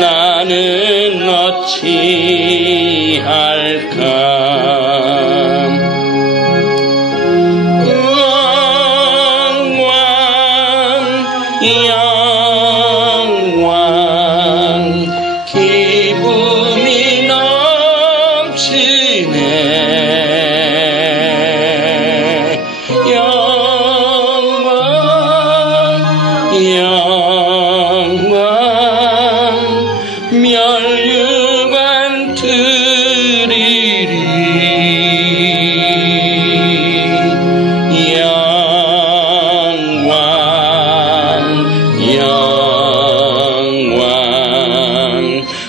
나는 어찌할까. 기쁨이 넘치네. 영광 멸류관 드리리.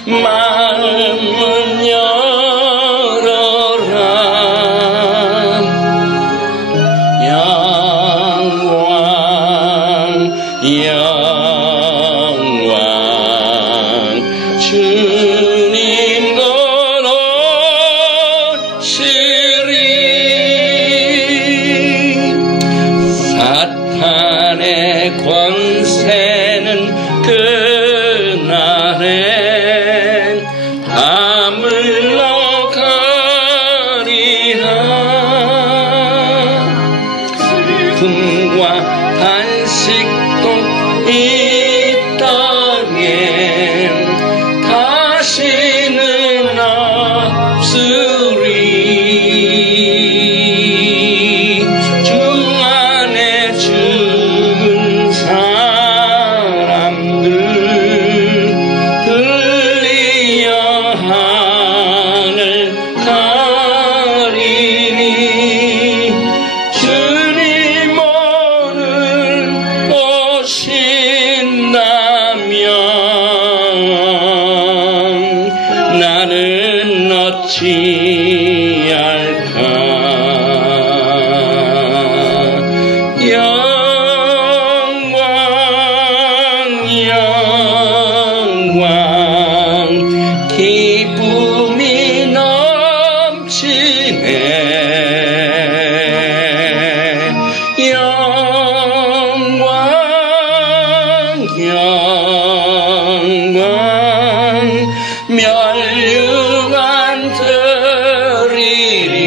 마음을 열어라. 영광 주님 걸어오시리. 사탄의 권세는 그날에 다 물러가리라. 슬픔과 단식도 이 땅에 다시는 없으리. 주 안에 죽은 사람들 하늘 가리니. 주님 오늘 오신다면 나는 어찌할까. 영광 기쁨이 넘치네. 영광 멸류관 드리리.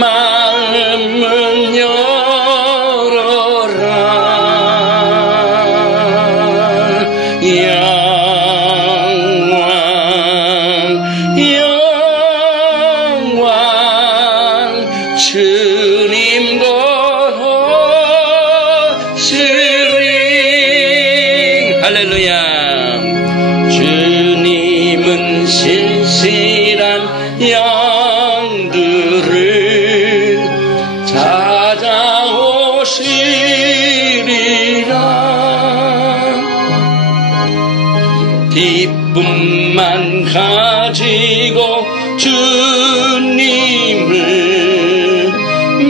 마음은 열어라. 영광 주님 걸어오시리. 할렐루야. 주님은 신실한 양들을 찾아오시리라. 기쁨만 가지고 주님을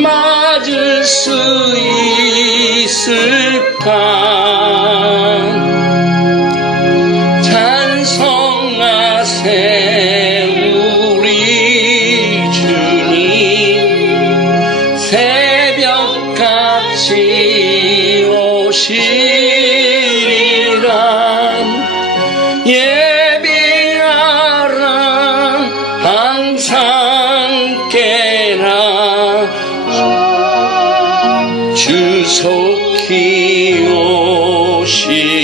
맞을 수 있을까. 찬송하세 우리 주님. 새벽같이 오시리라. 예비하라. 항상 깨라. 주 속히 오시리.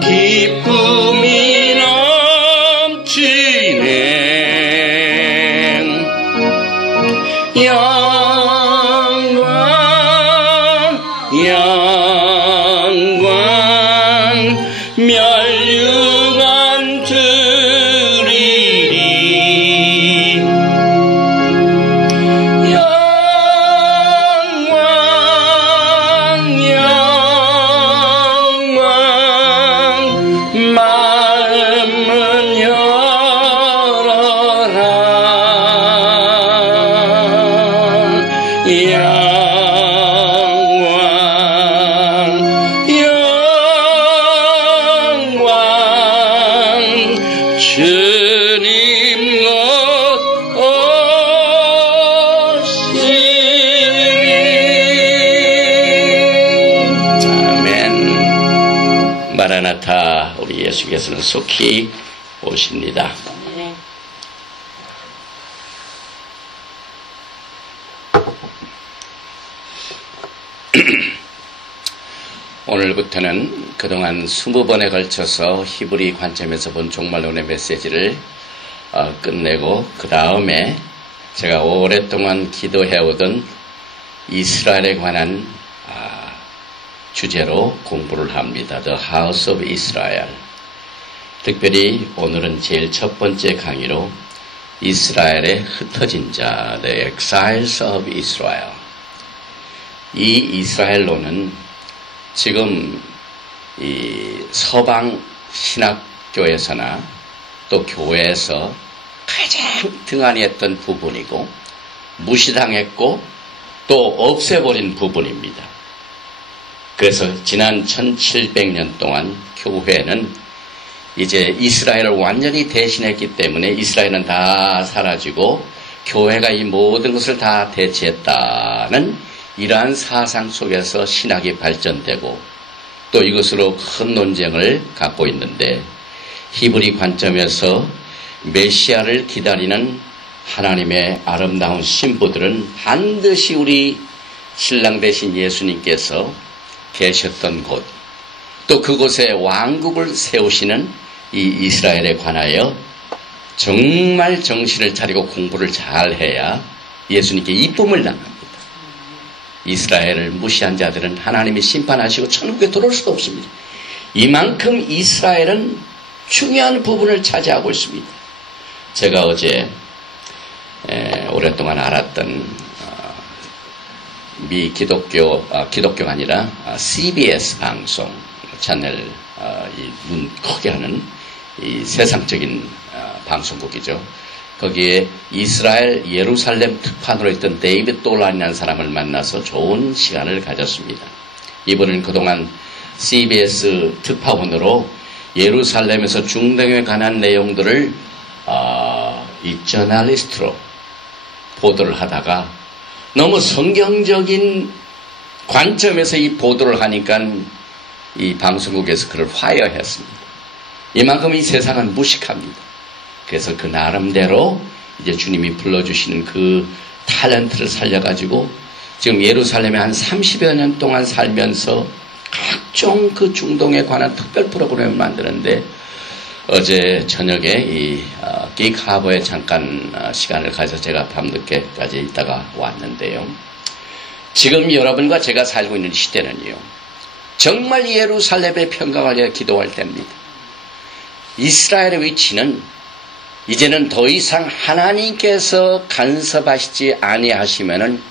기쁨이 넘치네. 영광 멸류관 드리리. 마음은 열어라. 마라나타, 우리 예수께서는 속히 오십니다. 네. 오늘부터는 그동안 20번에 걸쳐서 히브리 관점에서 본 종말론의 메시지를 끝내고 그 다음에 제가 오랫동안 기도해오던 이스라엘에 관한 주제로 공부를 합니다. The House of Israel. 특별히 오늘은 제일 첫 번째 강의로 이스라엘의 흩어진 자, The Exiles of Israel. 이 이스라엘로는 지금 이 서방 신학교에서나 또 교회에서 가장 등한히 했던 부분이고 무시당했고 또 없애버린 부분입니다. 그래서 지난 1700년 동안 교회는 이제 이스라엘을 완전히 대신했기 때문에 이스라엘은 다 사라지고 교회가 이 모든 것을 다 대체했다는 이러한 사상 속에서 신학이 발전되고 또 이것으로 큰 논쟁을 갖고 있는데 히브리 관점에서 메시아를 기다리는 하나님의 아름다운 신부들은 반드시 우리 신랑 되신 예수님께서 계셨던 곳, 또 그곳에 왕국을 세우시는 이 이스라엘에 관하여 정말 정신을 차리고 공부를 잘 해야 예수님께 이쁨을 당합니다. 이스라엘을 무시한 자들은 하나님이 심판하시고 천국에 들어올 수도 없습니다. 이만큼 이스라엘은 중요한 부분을 차지하고 있습니다. 제가 어제 오랫동안 알았던 미 기독교가 아니라 CBS 방송 채널 눈 크게 하는 이 세상적인 방송국이죠. 거기에 이스라엘 예루살렘 특파원으로 있던 데이비드 돌란이라는 사람을 만나서 좋은 시간을 가졌습니다. 이분은 그동안 CBS 특파원으로 예루살렘에서 중동에 관한 내용들을 이 저널리스트로 보도를 하다가 너무 성경적인 관점에서 이 보도를 하니까 이 방송국에서 그를 화해했습니다. 이만큼 이 세상은 무식합니다. 그래서 그 나름대로 이제 주님이 불러주시는 그 탤런트를 살려가지고 지금 예루살렘에 한 30여 년 동안 살면서 각종 그 중동에 관한 특별 프로그램을 만드는데 어제 저녁에 이 긱하버에 잠깐 시간을 가져서 제가 밤늦게까지 있다가 왔는데요. 지금 여러분과 제가 살고 있는 시대는요. 정말 예루살렘의 평강을 위해 기도할 때입니다. 이스라엘의 위치는 이제는 더 이상 하나님께서 간섭하시지 아니하시면은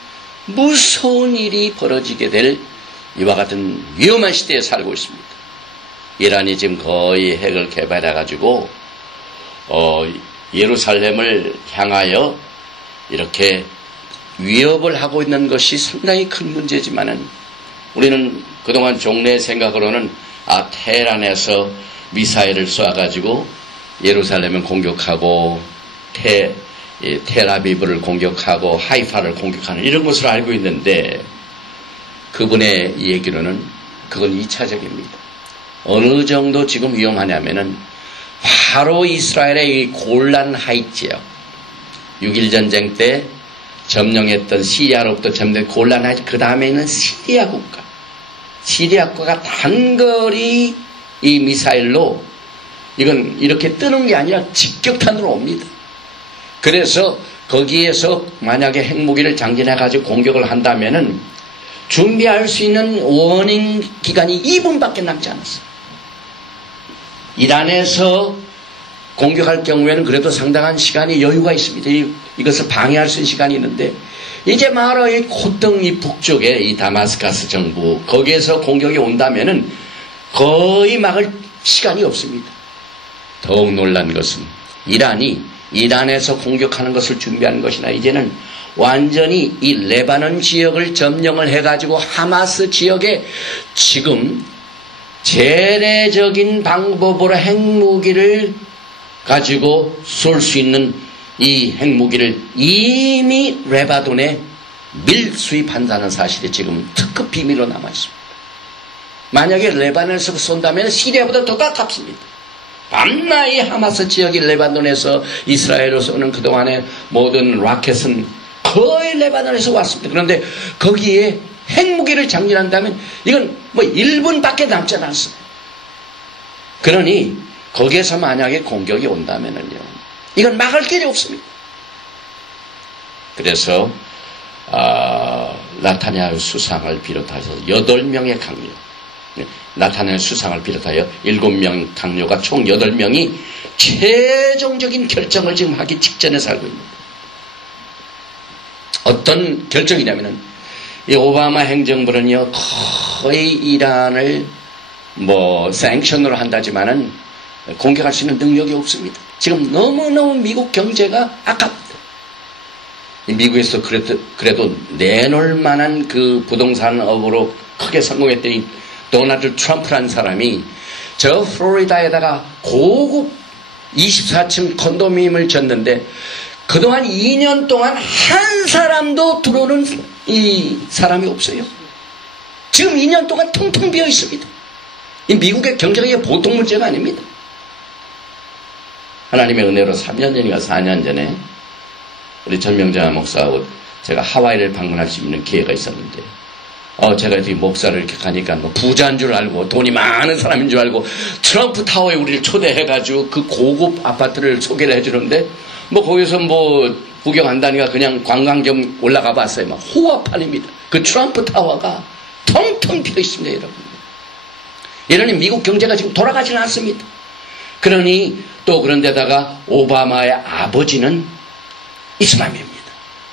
무서운 일이 벌어지게 될 이와 같은 위험한 시대에 살고 있습니다. 이란이 지금 거의 핵을 개발해가지고 예루살렘을 향하여 이렇게 위협을 하고 있는 것이 상당히 큰 문제지만은 우리는 그동안 종래의 생각으로는 테헤란에서 미사일을 쏘아가지고 예루살렘을 공격하고 텔아비브를 공격하고 하이파를 공격하는 이런 것으로 알고 있는데 그분의 얘기로는 그건 2차적입니다. 어느 정도 지금 위험하냐면은 바로 이스라엘의 이 골란 하이트 지역 6.1 전쟁 때 점령했던 시리아로부터 점령 골란 하이트 그 다음에는 시리아 국가 시리아국가가 단거리 이 미사일로 이건 이렇게 뜨는 게 아니라 직격탄으로 옵니다. 그래서 거기에서 만약에 핵무기를 장전해가지고 공격을 한다면은 준비할 수 있는 워닝 기간이 2분밖에 남지 않았어요. 이란에서 공격할 경우에는 그래도 상당한 시간이 여유가 있습니다. 이것을 방해할 수 있는 시간이 있는데 이제 바로 이 콧등 이 북쪽에 이 다마스카스 정부 거기에서 공격이 온다면은 거의 막을 시간이 없습니다. 더욱 놀란 것은 이란에서 공격하는 것을 준비하는 것이나 이제는 완전히 이 레바논 지역을 점령을 해가지고 하마스 지역에 지금 재래적인 방법으로 핵무기를 가지고 쏠 수 있는 이 핵무기를 이미 레바논에 밀수입한다는 사실이 지금 특급 비밀로 남아있습니다. 만약에 레바논에서 쏜다면 시리아보다 더 가깝습니다. 밤낮이 하마스 지역이 레바논에서 이스라엘로 쏘는 그동안의 모든 라켓은 거의 레바논에서 왔습니다. 그런데 거기에 핵무기를 장전한다면 이건 뭐 1분밖에 남지 않습니다. 그러니 거기에서 만약에 공격이 온다면은요, 이건 막을 길이 없습니다. 그래서 나타냐의 수상을 비롯해서 8명의 강요, 나타냐의 수상을 비롯하여 7명 강요가 총 8명이 최종적인 결정을 지금 하기 직전에 살고 있습니다. 어떤 결정이냐면은 이 오바마 행정부는요, 거의 이란을 생션으로 한다지만은 공격할 수 있는 능력이 없습니다. 지금 너무너무 미국 경제가 아깝다. 미국에서 그래도 내놓을 만한 그 부동산업으로 크게 성공했던 이 도널드 트럼프라는 사람이 저 플로리다에다가 고급 24층 컨도미니엄을 졌는데 그동안 2년 동안 한 사람도 들어오는 이 사람이 없어요. 지금 2년 동안 텅텅 비어 있습니다. 이 미국의 경제가 이게 보통 문제가 아닙니다. 하나님의 은혜로 3년 전인가 4년 전에 우리 전명자 목사하고 제가 하와이를 방문할 수 있는 기회가 있었는데, 제가 이 목사를 이렇게 가니까 부자인 줄 알고 돈이 많은 사람인 줄 알고 트럼프 타워에 우리를 초대해가지고 그 고급 아파트를 소개를 해주는데, 거기서 구경한다니까 그냥 관광 좀 올라가 봤어요. 막 호화판입니다. 그 트럼프 타워가 텅텅 비어 있습니다, 여러분. 이러니 미국 경제가 지금 돌아가지는 않습니다. 그러니 또 그런데다가 오바마의 아버지는 이슬람입니다.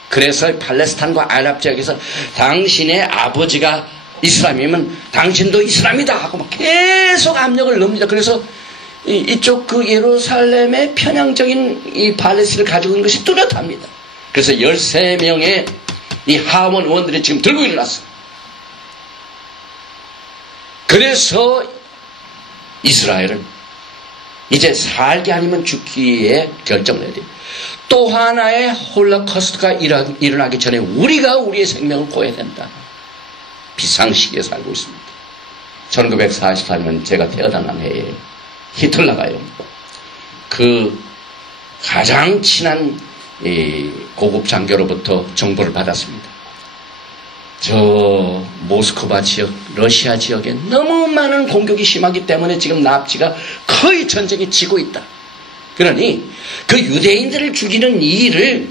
그래서 팔레스타인과 아랍 지역에서 당신의 아버지가 이슬람이면 당신도 이슬람이다 하고 막 계속 압력을 넣습니다. 그래서 이쪽 그 예루살렘의 편향적인 이 팔레스를 가지고 있는 것이 뚜렷합니다. 그래서 13명의 이 하원 의원들이 지금 들고 일어났어요. 그래서 이스라엘은 이제 살기 아니면 죽기에 결정을 해야 돼요. 또 하나의 홀로코스트가 일어나기 전에 우리가 우리의 생명을 구해야 된다. 비상시기에 살고 있습니다. 1948년 제가 태어난 해에 히틀러가요, 그 가장 친한 고급 장교로부터 정보를 받았습니다. 저 모스크바 지역, 러시아 지역에 너무 많은 공격이 심하기 때문에 지금 납치가 거의 전쟁에 지고 있다. 그러니 그 유대인들을 죽이는 이 일을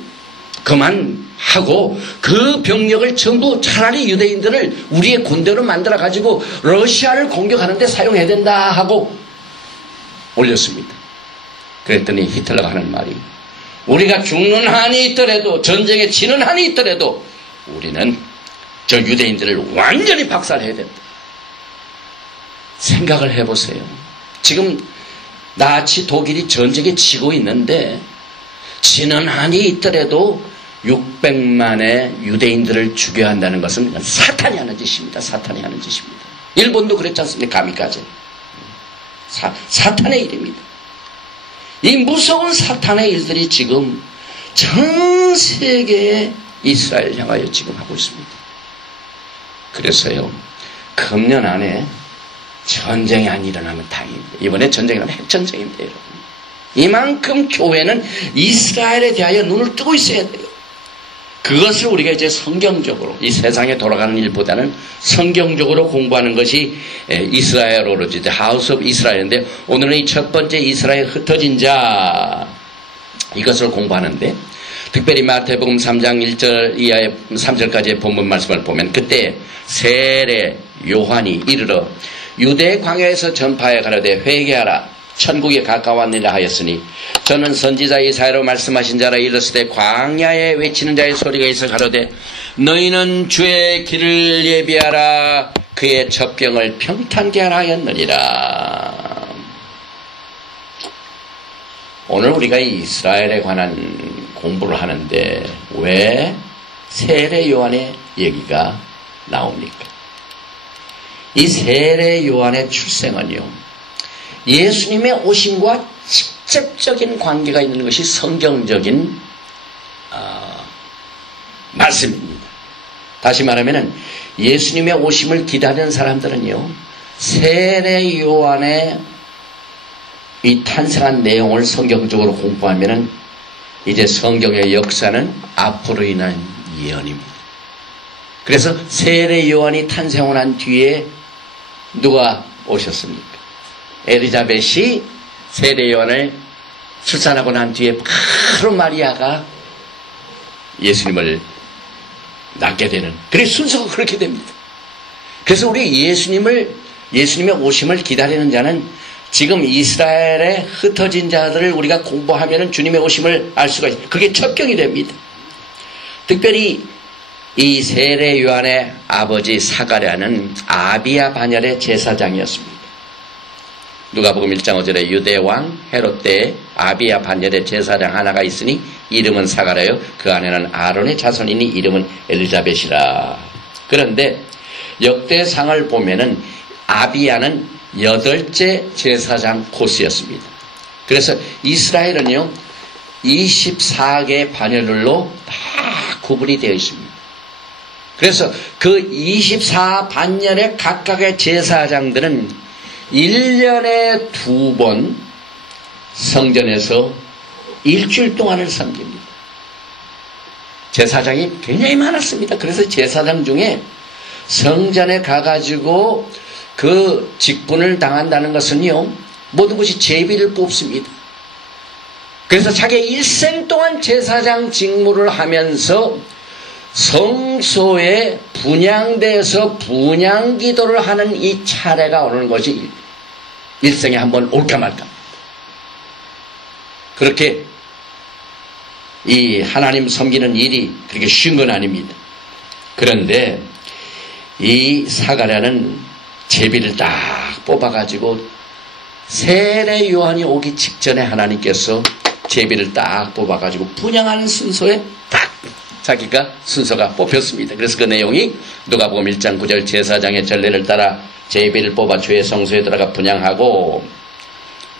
그만하고 그 병력을 전부 차라리 유대인들을 우리의 군대로 만들어 가지고 러시아를 공격하는 데 사용해야 된다 하고 올렸습니다. 그랬더니 히틀러가 하는 말이, 우리가 죽는 한이 있더라도, 전쟁에 지는 한이 있더라도 우리는 저 유대인들을 완전히 박살해야 된다. 생각을 해보세요. 지금 나치 독일이 전쟁에 지고 있는데 지는 한이 있더라도 600만의 유대인들을 죽여야 한다는 것은 사탄이 하는 짓입니다. 사탄이 하는 짓입니다. 일본도 그랬지 않습니까? 가미까지. 사탄의 일입니다. 이 무서운 사탄의 일들이 지금 전 세계에 이스라엘 향하여 지금 하고 있습니다. 그래서요, 금년 안에 전쟁이 안 일어나면 다행입니다. 이번에 전쟁이 일어나면 핵전쟁입니다, 여러분. 이만큼 교회는 이스라엘에 대하여 눈을 뜨고 있어야 돼요. 그것을 우리가 이제 성경적으로, 이 세상에 돌아가는 일보다는 성경적으로 공부하는 것이 이스라엘어로지, 하우스 오브 이스라엘인데, 오늘은 이 첫 번째 이스라엘 흩어진 자, 이것을 공부하는데, 특별히 마태복음 3장 1절 이하의 3절까지의 본문 말씀을 보면, 그때 세례 요한이 이르러 유대 광야에서 전파해 가로되 회개하라, 천국에 가까웠느니라 하였으니, 저는 선지자 이사야로 말씀하신 자라 이르시되 광야에 외치는 자의 소리가 있어 가로되 너희는 주의 길을 예비하라, 그의 첩경을 평탄케 하라 하였느니라. 오늘 우리가 이스라엘에 관한 공부를 하는데 왜 세례 요한의 얘기가 나옵니까? 이 세례 요한의 출생은요, 예수님의 오심과 직접적인 관계가 있는 것이 성경적인 말씀입니다. 다시 말하면 예수님의 오심을 기다리는 사람들은요, 세례 요한의 이 탄생한 내용을 성경적으로 공부하면은 이제 성경의 역사는 앞으로 인한 예언입니다. 그래서 세례 요한이 탄생을 한 뒤에 누가 오셨습니까? 엘리자벳이 세례 요한을 출산하고 난 뒤에 바로 마리아가 예수님을 낳게 되는, 그래서 순서가 그렇게 됩니다. 그래서 우리 예수님의 오심을 기다리는 자는 지금 이스라엘에 흩어진 자들을 우리가 공부하면 주님의 오심을 알 수가 있어요. 그게 첩경이 됩니다. 특별히 이 세례 요한의 아버지 사가랴는 아비야 반열의 제사장이었습니다. 누가복음 1장 5절에 유대왕 헤롯 때에 아비야 반열의 제사장 하나가 있으니 이름은 사가랴요 그 안에는 아론의 자손이니 이름은 엘리자벳이라. 그런데 역대상을 보면은 아비야는 8째 제사장 코스였습니다. 그래서 이스라엘은요 24개의 반열로 다 구분이 되어 있습니다. 그래서 그 24반열의 각각의 제사장들은 1년에 2번 성전에서 일주일 동안을 섬깁니다. 제사장이 굉장히 많았습니다. 그래서 제사장 중에 성전에 가가지고 그 직분을 당한다는 것은요, 모든 것이 제비를 뽑습니다. 그래서 자기 일생 동안 제사장 직무를 하면서 성소에 분향대에서 분향기도를 하는 이 차례가 오는 것이 일생에 한 번 올까 말까. 그렇게 이 하나님 섬기는 일이 그렇게 쉬운 건 아닙니다. 그런데 이 사가랴는 제비를 딱 뽑아가지고 세례 요한이 오기 직전에 하나님께서 제비를 딱 뽑아가지고 분향하는 순서에 딱 자기가 순서가 뽑혔습니다. 그래서 그 내용이 누가복음 1장 9절 제사장의 전례를 따라 제비를 뽑아 주의 성소에 들어가 분향하고,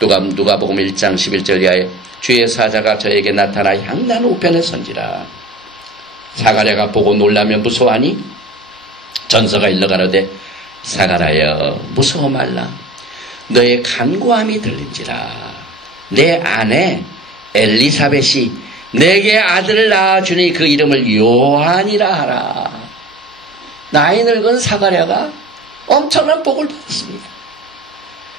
누가복음 1장 11절 이하에 주의 사자가 저에게 나타나 향단 우편에 선지라. 사가랴가 보고 놀라며 무서워하니 전서가 일러가로되 사가랴여 무서워 말라. 너의 간구함이 들린지라. 내 아내 엘리사벳이 내게 아들을 낳아주니 그 이름을 요한이라 하라. 나이 늙은 사가랴가 엄청난 복을 받았습니다.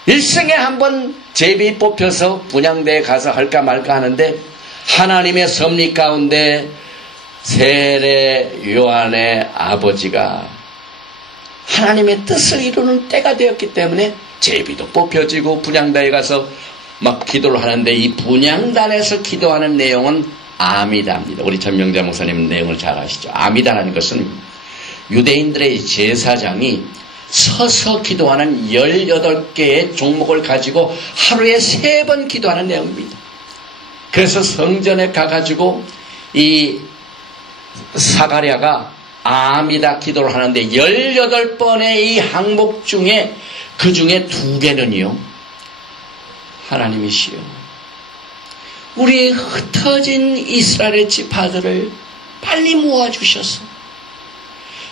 일생에 한 번 제비 뽑혀서 분향대에 가서 할까 말까 하는데 하나님의 섭리 가운데 세례 요한의 아버지가 하나님의 뜻을 이루는 때가 되었기 때문에 제비도 뽑혀지고 분향단에 가서 막 기도를 하는데, 이 분향단에서 기도하는 내용은 아미다입니다. 우리 전명자 목사님 내용을 잘 아시죠? 아미다라는 것은 유대인들의 제사장이 서서 기도하는 18개의 종목을 가지고 하루에 3번 기도하는 내용입니다. 그래서 성전에 가가지고 이 사가랴가 아미다 기도를 하는데 18번의 이 항목 중에 그 중에 2개는요 하나님이시여 우리의 흩어진 이스라엘의 지파들을 빨리 모아주셔서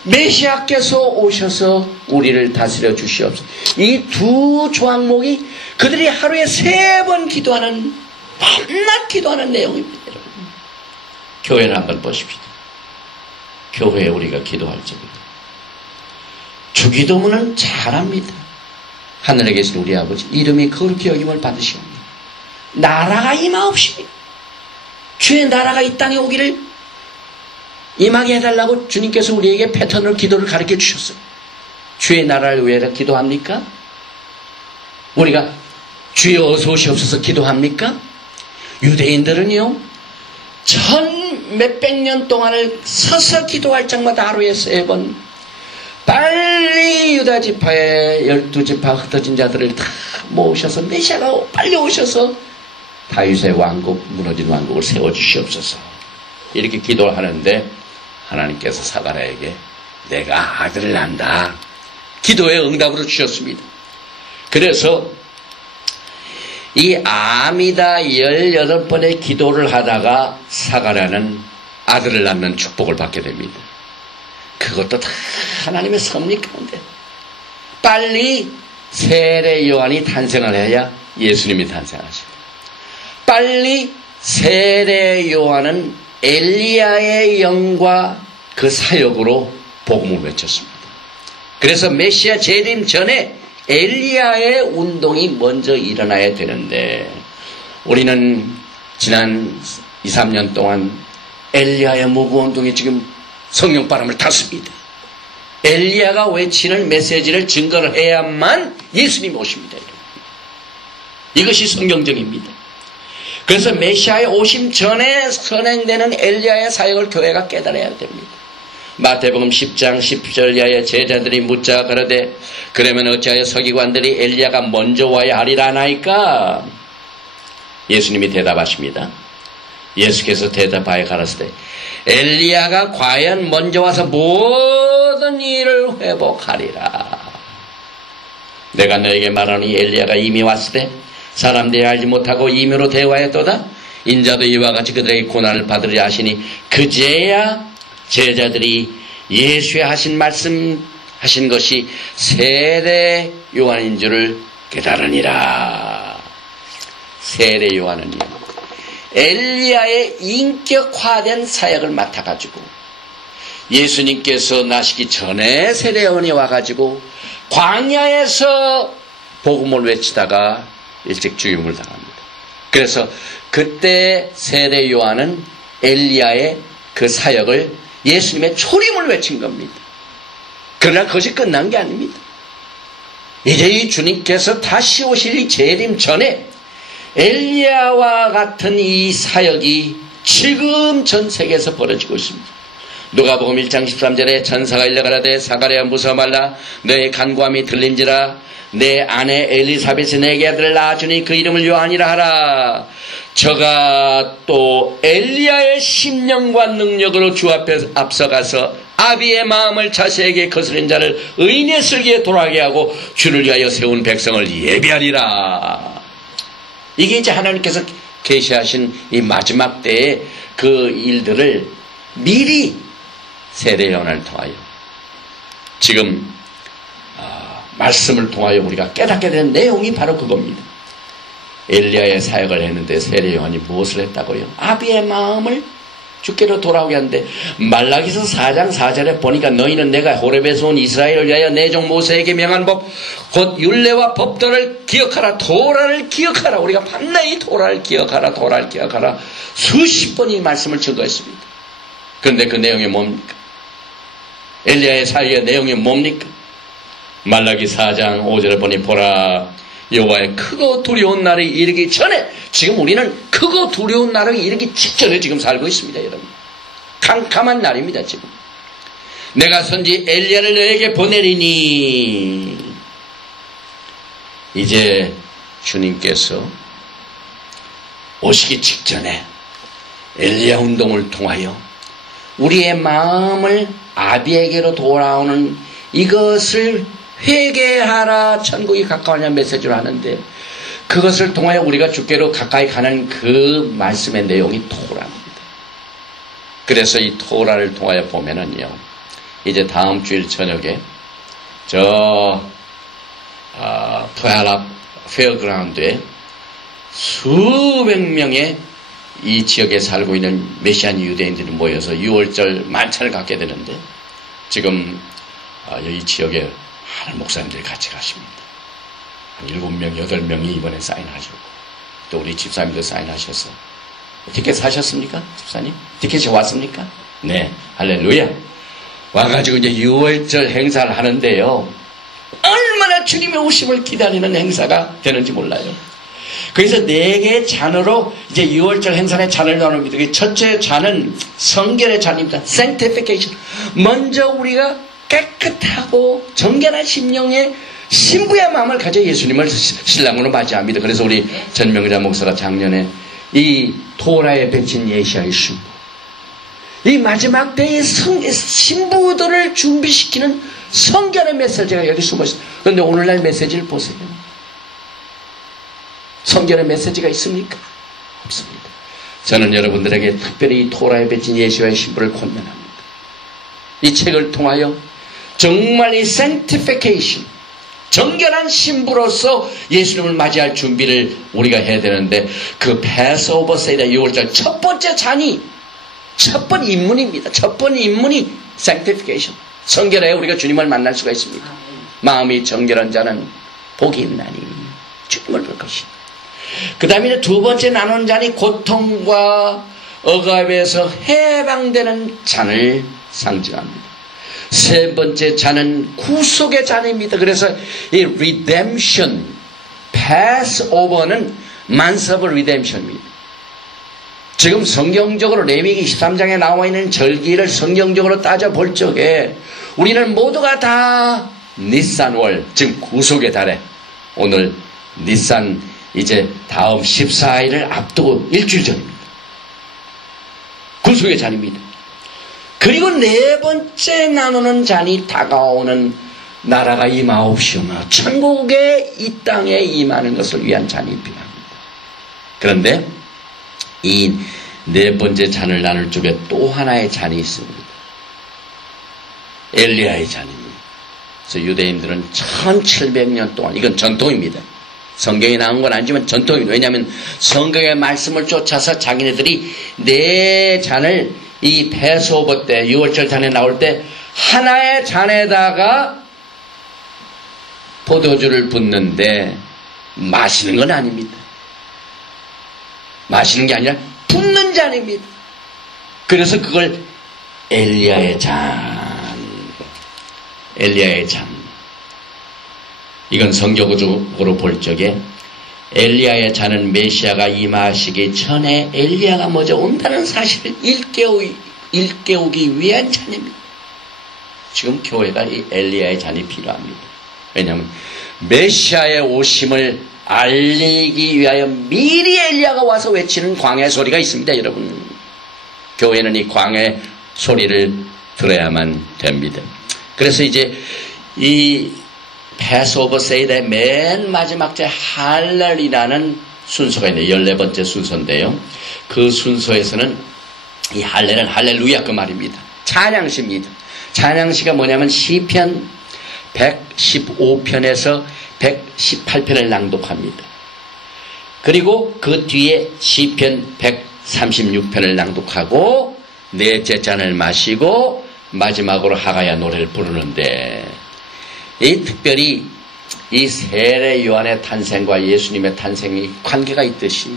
메시아께서 오셔서 우리를 다스려 주시옵소서. 이 2 조항목이 그들이 하루에 3번 기도하는, 밤낮 기도하는 내용입니다. 여러분. 교회를 한번 보십시오. 교회에 우리가 기도할 적에 주기도문은 잘합니다. 하늘에 계신 우리 아버지 이름이 거룩히 여김을 받으시옵니다. 나라가 임하옵시며 주의 나라가 이 땅에 오기를 임하게 해달라고 주님께서 우리에게 패턴을 기도를 가르쳐 주셨어요. 주의 나라를 위해서 기도합니까? 우리가 주여 어서 오시옵소서 기도합니까? 유대인들은요 1000몇백 년 동안을 서서 기도할 적마다 하루에 3번 빨리 유다 지파의 12지파 흩어진 자들을 다 모으셔서 메시아가 빨리 오셔서 다윗의 왕국, 무너진 왕국을 세워주시옵소서 이렇게 기도를 하는데 하나님께서 사가랴에게 내가 아들을 낳는다 기도의 응답으로 주셨습니다. 그래서 이 아미다 18번의 기도를 하다가 사가랴는 아들을 낳는 축복을 받게 됩니다. 그것도 다 하나님의 섭리 가운데 빨리 세례 요한이 탄생을 해야 예수님이 탄생하시고, 빨리 세례 요한은 엘리야의 영과 그 사역으로 복음을 외쳤습니다. 그래서 메시아 재림 전에 엘리야의 운동이 먼저 일어나야 되는데, 우리는 지난 2, 3년 동안 엘리야의 무브운동이 지금 성령바람을 탔습니다. 엘리야가 외치는 메시지를 증거를 해야만 예수님이 오십니다. 이것이 성경적입니다. 그래서 메시아의 오심 전에 선행되는 엘리야의 사역을 교회가 깨달아야 됩니다. 마태복음 10장 10절 이하의 제자들이 묻자 가로되 그러면 어찌하여 서기관들이 엘리야가 먼저 와야 하리라 하나이까? 예수님이 대답하십니다. 예수께서 대답하여 가라사대 엘리야가 과연 먼저 와서 모든 일을 회복하리라. 내가 너에게 말하니 엘리야가 이미 왔을 때 사람들이 알지 못하고 임의로 대화했도다. 인자도 이와 같이 그들에게 고난을 받으리라 하시니 그제야 제자들이 예수의 하신 말씀 하신 것이 세례 요한인 줄을 깨달으니라. 세례 요한은요, 엘리야의 인격화된 사역을 맡아가지고 예수님께서 나시기 전에 세례 요한이 와가지고 광야에서 복음을 외치다가 일찍 죽임을 당합니다. 그래서 그때 세례 요한은 엘리야의 그 사역을 예수님의 초림을 외친 겁니다. 그러나 그것이 끝난 게 아닙니다. 이제 이 주님께서 다시 오실 이 재림 전에 엘리야와 같은 이 사역이 지금 전 세계에서 벌어지고 있습니다. 누가복음 1장 13절에 천사가 일러가라되 사가랴 무서워 말라 너의 간구함이 들린지라 내 아내 엘리사벳이 내게 아들을 낳아주니 그 이름을 요한이라 하라. 저가 또 엘리야의 심령과 능력으로 주 앞에 앞서가서 아비의 마음을 자식에게 거스린 자를 의인의 슬기에 돌아가게 하고 주를 위하여 세운 백성을 예비하리라. 이게 이제 하나님께서 계시하신 이 마지막 때의 그 일들을 미리 세례 요한을 통하여 지금 말씀을 통하여 우리가 깨닫게 된 내용이 바로 그겁니다. 엘리야의 사역을 했는데 세례 요한이 무엇을 했다고요? 아비의 마음을 주께로 돌아오게 하는데 말라기서 4장 4절에 보니까 너희는 내가 호렙에서 온 이스라엘을 위하여 내 종 모세에게 명한 법 곧 율례와 법도를 기억하라. 토라를 기억하라. 우리가 밤낮이 토라를 기억하라. 토라를 기억하라. 수십 번 이 말씀을 증거했습니다. 그런데 그 내용이 뭡니까? 엘리야의 사역의 내용이 뭡니까? 말라기 4장 5절에 보니 보라 여호와의 크고 두려운 날이 이르기 전에, 지금 우리는 크고 두려운 날이 이르기 직전에 지금 살고 있습니다. 여러분, 캄캄한 날입니다. 지금 내가 선지 엘리야를 너에게 보내리니, 이제 주님께서 오시기 직전에 엘리야 운동을 통하여 우리의 마음을 아비에게로 돌아오는 이것을 회개하라, 천국이 가까우냐 메시지를 하는데, 그것을 통하여 우리가 주께로 가까이 가는 그 말씀의 내용이 토라입니다. 그래서 이 토라를 통하여 보면은요, 이제 다음 주일 저녁에 토야랍 페어그라운드에 수백 명의 이 지역에 살고 있는 메시안 유대인들이 모여서 6월절 만찬을 갖게 되는데, 지금 이 지역에 많은 목사님들이 같이 가십니다. 한 7명, 8명이 이번에 사인하셨고, 또 우리 집사님도 사인하셔서. 티켓 사셨습니까? 집사님? 티켓이 왔습니까? 네, 할렐루야. 와가지고 이제 6월절 행사를 하는데요, 얼마나 주님의 오심을 기다리는 행사가 되는지 몰라요. 그래서 4개의 잔으로 이제 6월절 행사의 잔을 나눕니다. 첫째 잔은 성결의 잔입니다. sanctification. 먼저 우리가 깨끗하고 정결한 심령의 신부의 마음을 가져 예수님을 신랑으로 맞이합니다. 그래서 우리 전명자 목사가 작년에 이 토라에 배친 예시아의 신부, 이 마지막 때의 신부들을 준비시키는 성결의 메시지가 여기 숨어있어요. 그런데 오늘날 메시지를 보세요. 성결의 메시지가 있습니까? 없습니다. 저는 여러분들에게 특별히 이 토라에 배친 예시아의 신부를 권면합니다. 이 책을 통하여 정말 이 sanctification, 정결한 신부로서 예수님을 맞이할 준비를 우리가 해야 되는데 그 패스오버 세이다 6월절 첫 번째 잔이 첫 번 입문입니다. 첫 번 입문이 sanctification. 성결해야 우리가 주님을 만날 수가 있습니다. 마음이 정결한 자는 복이 있나니 주님을 볼 것이다. 그 다음에 두 번째 나눈 잔이 고통과 억압에서 해방되는 잔을 상징합니다. 세 번째 잔은 구속의 잔입니다. 그래서 이 redemption, passover는 man's redemption입니다. 지금 성경적으로 레위기 23장에 나와 있는 절기를 성경적으로 따져볼 적에 우리는 모두가 다 니산월, 지금 구속의 달에 오늘 니산 이제 다음 14일을 앞두고 일주일 전입니다. 구속의 잔입니다. 그리고 네 번째 나누는 잔이 다가오는 나라가 임하옵시오며 천국의 이 땅에 임하는 것을 위한 잔이 필요합니다. 그런데 이 네 번째 잔을 나눌 쪽에 또 하나의 잔이 있습니다. 엘리야의 잔입니다. 그래서 유대인들은 1700년 동안 이건 전통입니다. 성경에 나온 건 아니지만 전통입니다. 왜냐하면 성경의 말씀을 쫓아서 자기네들이 네 잔을 이 패스오버 때 6월절 잔에 나올 때 하나의 잔에다가 포도주를 붓는데 마시는 건 아닙니다. 마시는 게 아니라 붓는 잔입니다. 그래서 그걸 엘리야의 잔, 엘리야의 잔. 이건 성경적으로 볼 적에 엘리야의 잔은 메시아가 임하시기 전에 엘리야가 먼저 온다는 사실을 일깨우기 위한 잔입니다. 지금 교회가 이 엘리야의 잔이 필요합니다. 왜냐하면 메시아의 오심을 알리기 위하여 미리 엘리야가 와서 외치는 광야의 소리가 있습니다. 여러분, 교회는 이 광야의 소리를 들어야만 됩니다. 그래서 이제 이 패스오버 세이드의 맨 마지막 째 할렐이라는 순서가 있네요. 14번째 순서인데요. 그 순서에서는 이 할렐은 할렐루야 그 말입니다. 찬양시입니다. 찬양시가 뭐냐면 시편 115편에서 118편을 낭독합니다. 그리고 그 뒤에 시편 136편을 낭독하고 넷째 잔을 마시고 마지막으로 하가야 노래를 부르는데 이 특별히 이 세례 요한의 탄생과 예수님의 탄생이 관계가 있듯이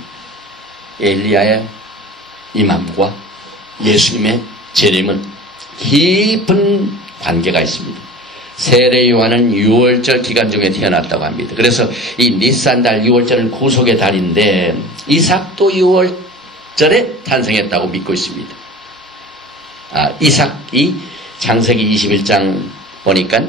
엘리야의 임함과 예수님의 재림은 깊은 관계가 있습니다. 세례 요한은 6월절 기간 중에 태어났다고 합니다. 그래서 이 니산달 6월절은 구속의 달인데 이삭도 6월절에 탄생했다고 믿고 있습니다. 이삭이 창세기 21장 보니까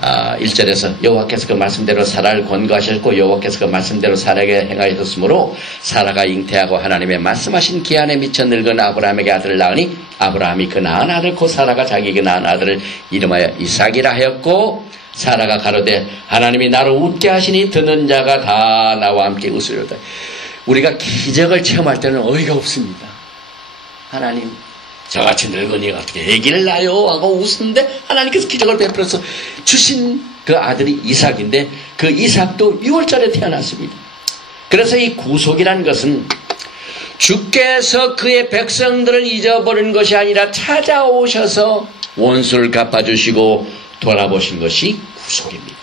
1절에서 여호와께서 그 말씀대로 사라를 권고하셨고 여호와께서 그 말씀대로 사라에게 행하였으므로 사라가 잉태하고 하나님의 말씀하신 기한에 미쳐 늙은 아브라함에게 아들을 낳으니 아브라함이 그 낳은 아들 곧 사라가 자기에게 낳은 아들을 이름하여 이삭이라 하였고 사라가 가로되 하나님이 나를 웃게 하시니 듣는 자가 다 나와 함께 웃으려다. 우리가 기적을 체험할 때는 어이가 없습니다. 하나님 저같이 늙은이가 어떻게 아기를 낳아요 하고 웃는데 하나님께서 기적을 베풀어서 주신 그 아들이 이삭인데 그 이삭도 6월절에 태어났습니다. 그래서 이 구속이라는 것은 주께서 그의 백성들을 잊어버린 것이 아니라 찾아오셔서 원수를 갚아주시고 돌아보신 것이 구속입니다.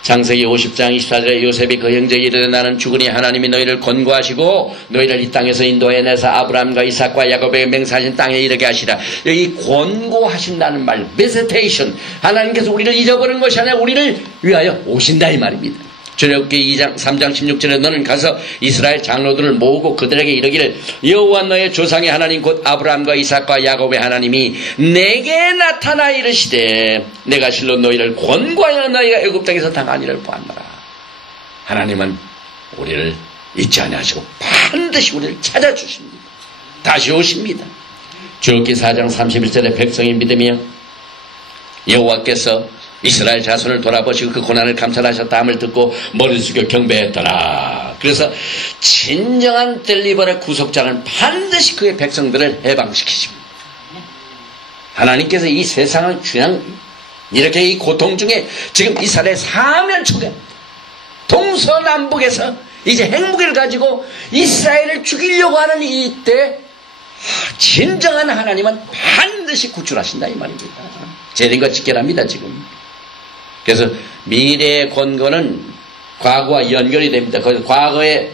창세기 50장 24절에 요셉이 그 형제에게 이르되 나는 죽으니 하나님이 너희를 권고하시고 너희를 이 땅에서 인도해내서 아브라함과 이삭과 야곱에게 맹세하신 땅에 이르게 하시라. 여기 권고하신다는 말, visitation. 하나님께서 우리를 잊어버린 것이 아니라 우리를 위하여 오신다 이 말입니다. 출애굽기 2장 3장 16절에 너는 가서 이스라엘 장로들을 모으고 그들에게 이르기를 여호와 너의 조상의 하나님 곧 아브라함과 이삭과 야곱의 하나님이 내게 나타나 이르시되 내가 실로 너희를 권고하여 너희가 애굽 땅에서 당한 일을 보았노라. 하나님은 우리를 잊지 아니하시고 반드시 우리를 찾아주십니다. 다시 오십니다. 출애굽기 4장 31절에 백성이 믿으며 여호와께서 이스라엘 자손을 돌아보시고 그 고난을 감찰하셨다 함을 듣고 머리를 숙여 경배했더라. 그래서 진정한 델리버의 구속자는 반드시 그의 백성들을 해방시키십니다. 하나님께서 이 세상을 그냥 이렇게 이 고통 중에 지금 이스라엘 사면초게 동서남북에서 이제 핵무기를 가지고 이스라엘을 죽이려고 하는 이때 진정한 하나님은 반드시 구출하신다 이 말입니다. 재림과 직결합니다 지금. 그래서 미래의 권고는 과거와 연결이 됩니다. 그래서 과거에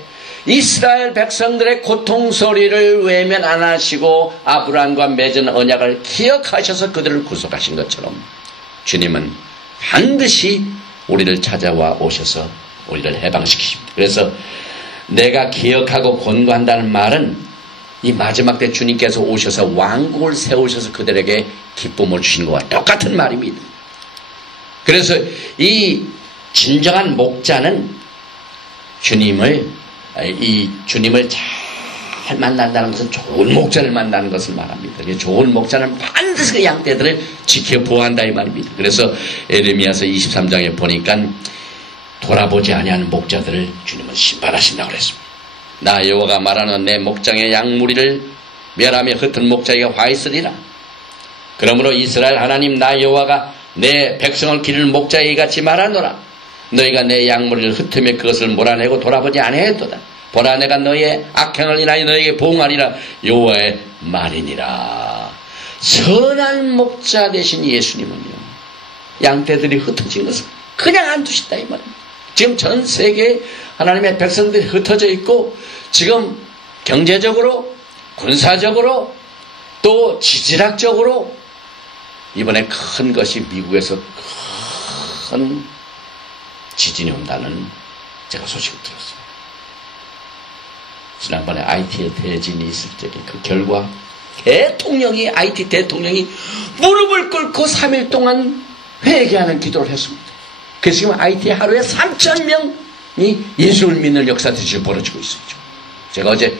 이스라엘 백성들의 고통 소리를 외면 안 하시고 아브라함과 맺은 언약을 기억하셔서 그들을 구속하신 것처럼 주님은 반드시 우리를 찾아와 오셔서 우리를 해방시키십니다. 그래서 내가 기억하고 권고한다는 말은 이 마지막 때 주님께서 오셔서 왕국을 세우셔서 그들에게 기쁨을 주신 것과 똑같은 말입니다. 그래서 이 진정한 목자는 주님을 잘 만난다는 것은 좋은 목자를 만나는 것을 말합니다. 좋은 목자는 반드시 그 양떼들을 지켜 보호한다 이 말입니다. 그래서 에레미야서 23장에 보니까 돌아보지 아니하는 목자들을 주님은 심판하신다고 그랬습니다. 나 여호와가 말하는 내 목장의 양무리를 멸하며 흩은 목자에게 화 있으리라. 그러므로 이스라엘 하나님 나 여호와가 내 백성을 기를 목자에게 같이 말하노라. 너희가 내 양무리를 흩으며 그것을 몰아내고 돌아보지 아니하였도다. 보라 내가 너희의 악행을 인하여 너희에게 보응하리라. 여호와의 말이니라. 선한 목자 되신 예수님은요 양떼들이 흩어진 것을 그냥 안 두신다 이 말입니다. 지금 전 세계에 하나님의 백성들이 흩어져 있고 지금 경제적으로 군사적으로 또 지질학적으로 이번에 큰 것이 미국에서 큰 지진이 온다는 제가 소식을 들었어요. 지난번에 IT에 대진이 있을 적에 그 결과 IT 대통령이 무릎을 꿇고 3일 동안 회개하는 기도를 했습니다. 그래서 지금 IT에 하루에 3,000명이 예수를 믿는 역사들이 지금 벌어지고 있어요. 제가 어제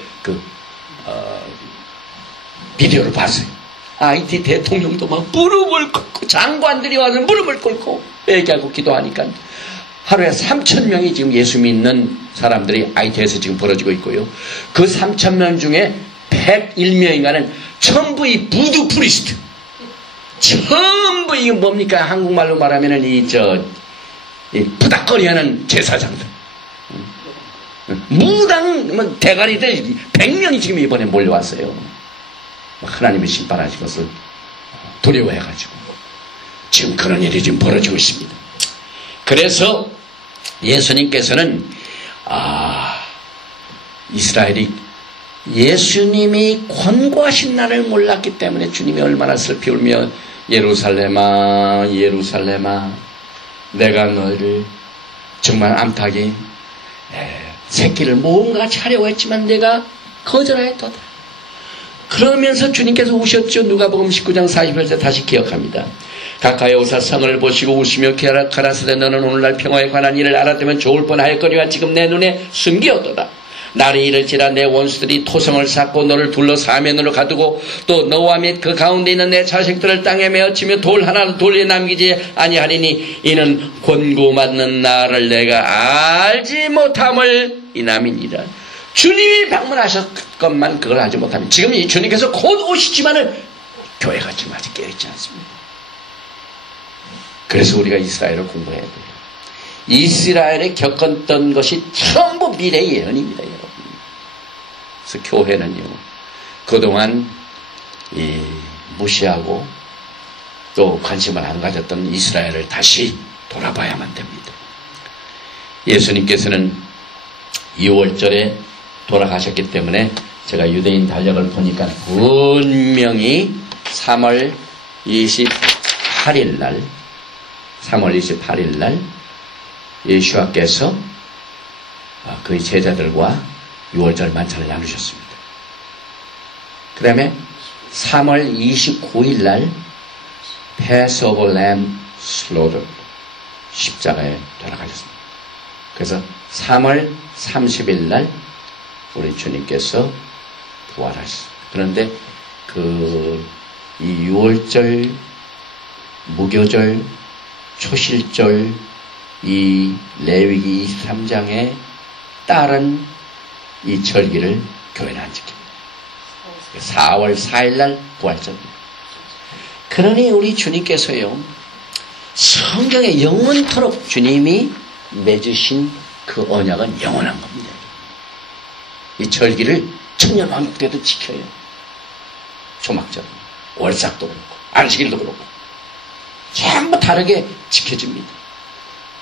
비디오를 봤어요. IT 대통령도 막 무릎을 꿇고 장관들이 와서 무릎을 꿇고 회개하고 기도하니까 하루에 3,000명이 지금 예수 믿는 사람들이 IT에서 지금 벌어지고 있고요. 그 3,000명 중에 101명인가는 전부 이 부두 프리스트. 전부 이게 뭡니까? 한국말로 말하면은 이 부닥거리하는 제사장들. 무당 대가리들 100명이 지금 이번에 몰려왔어요. 하나님의 심판하신 것을 두려워해가지고 지금 그런 일이 지금 벌어지고 있습니다. 그래서 예수님께서는 이스라엘이 예수님이 권고하신 날을 몰랐기 때문에 주님이 얼마나 슬피 울며 예루살렘아 예루살렘아 내가 너희를 정말 암탉이 새끼를 뭔가 차려고 했지만 내가 거절하였도다. 그러면서 주님께서 우셨죠. 누가복음 19장 41절 다시 기억합니다. 가까이 오사 성을 보시고 우시며 가라사대 너는 오늘날 평화에 관한 일을 알았다면 좋을 뻔하였거니와 지금 내 눈에 숨기었도다. 날이 이를지라 내 원수들이 토성을 쌓고 너를 둘러 사면으로 가두고 또 너와 및 그 가운데 있는 내 자식들을 땅에 메어치며 돌 하나도 돌에 남기지 아니하리니 이는 권고받는 나를 내가 알지 못함을 인함이니라. 주님이 방문하셨건만 그걸 알지 못하면 지금 이 주님께서 곧 오시지만은 교회가 지금 아직 깨어있지 않습니다. 그래서 우리가 이스라엘을 공부해야 돼요. 이스라엘에 겪었던 것이 전부 미래의 예언입니다, 여러분. 그래서 교회는요, 그동안 무시하고 또 관심을 안 가졌던 이스라엘을 다시 돌아봐야만 됩니다. 예수님께서는 2월절에 돌아가셨기 때문에 제가 유대인 달력을 보니까 분명히 3월 28일 날 예수와께서 그의 제자들과 6월절 만찬을 나누셨습니다. 그 다음에 3월 29일 날 Passover Lamb Slaughter 십자가에 돌아가셨습니다. 그래서 3월 30일 날 우리 주님께서 부활하셨습니다. 그런데 이 6월절, 무교절, 초실절, 이 레위기 23장에 따른 이 절기를 교회는 안 지킵니다. 4월 4일 날 부활절입니다. 그러니 우리 주님께서요 성경에 영원토록 주님이 맺으신 그 언약은 영원한 겁니다. 이 절기를 천년왕국 때도 지켜요. 초막절, 월삭도 그렇고 안식일도 그렇고 전부 다르게 지켜집니다.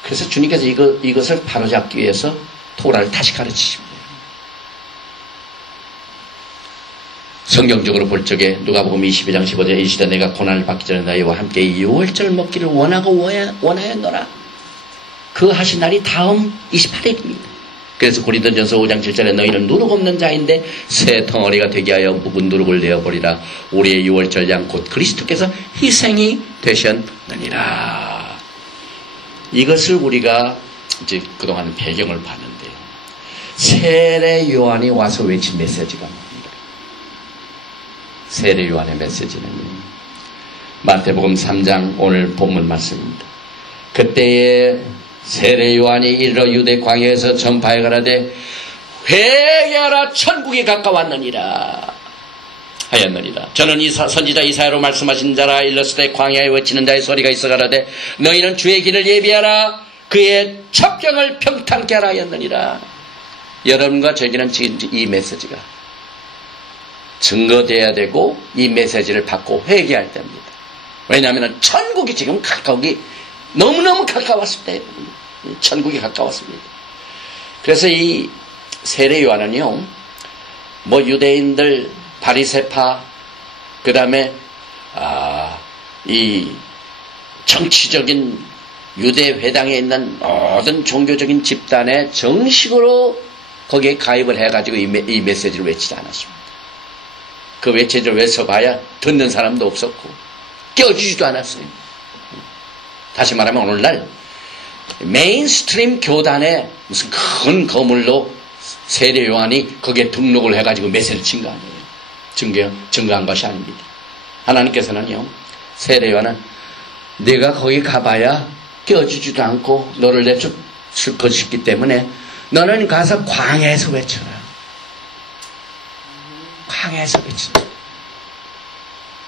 그래서 주님께서 이것을 바로잡기 위해서 토라를 다시 가르치십니다. 성경적으로 볼 적에 누가복음 22장 15절에 이 시대 내가 고난을 받기 전에 너희와 함께 이 유월절 먹기를 원하고 원하였노라. 그 하신 날이 다음 28일입니다. 그래서 고린도전서 5장 7절에 너희는 누룩 없는 자인데 새 덩어리가 되게 하여 묵은 누룩을 내어버리라. 우리의 유월절 양 곧 그리스도께서 희생이 되셨느니라. 이것을 우리가 이제 그동안 배경을 봤는데요. 세례 요한이 와서 외친 메시지가 뭡니까? 세례 요한의 메시지는요. 마태복음 3장 오늘 본문 말씀입니다. 그때에 세례 요한이 이르러 유대 광야에서 전파해 가라되 회개하라 천국이 가까웠느니라 하였느니라. 저는 이 선지자 이사야로 말씀하신 자라. 일렀을 때 광야에 외치는 자의 소리가 있어 가라되 너희는 주의 길을 예비하라. 그의 첩경을 평탄케 하라 하였느니라. 여러분과 저에게는 지금 이 메시지가 증거돼야 되고 이 메시지를 받고 회개할 때입니다. 왜냐하면 천국이 지금 가까우기 너무너무 가까웠습니다. 천국이 가까웠습니다. 그래서 이 세례 요한은요, 뭐 유대인들, 바리새파, 그 다음에 이 정치적인 유대 회당에 있는 모든 종교적인 집단에 정식으로 거기에 가입을 해가지고 이 메시지를 외치지 않았습니다. 그 메시지를 외쳐봐야 듣는 사람도 없었고 껴주지도 않았어요. 다시 말하면 오늘날 메인스트림 교단에 무슨 큰 거물로 세례 요한이 거기에 등록을 해가지고 메시지를 친 거 아니에요. 증거한 것이 아닙니다. 하나님께서는요, 세례 요한은 내가 거기 가봐야 껴주지도 않고 너를 내줄 것이기 때문에 너는 가서 광야에서 외쳐라. 광야에서 외친다.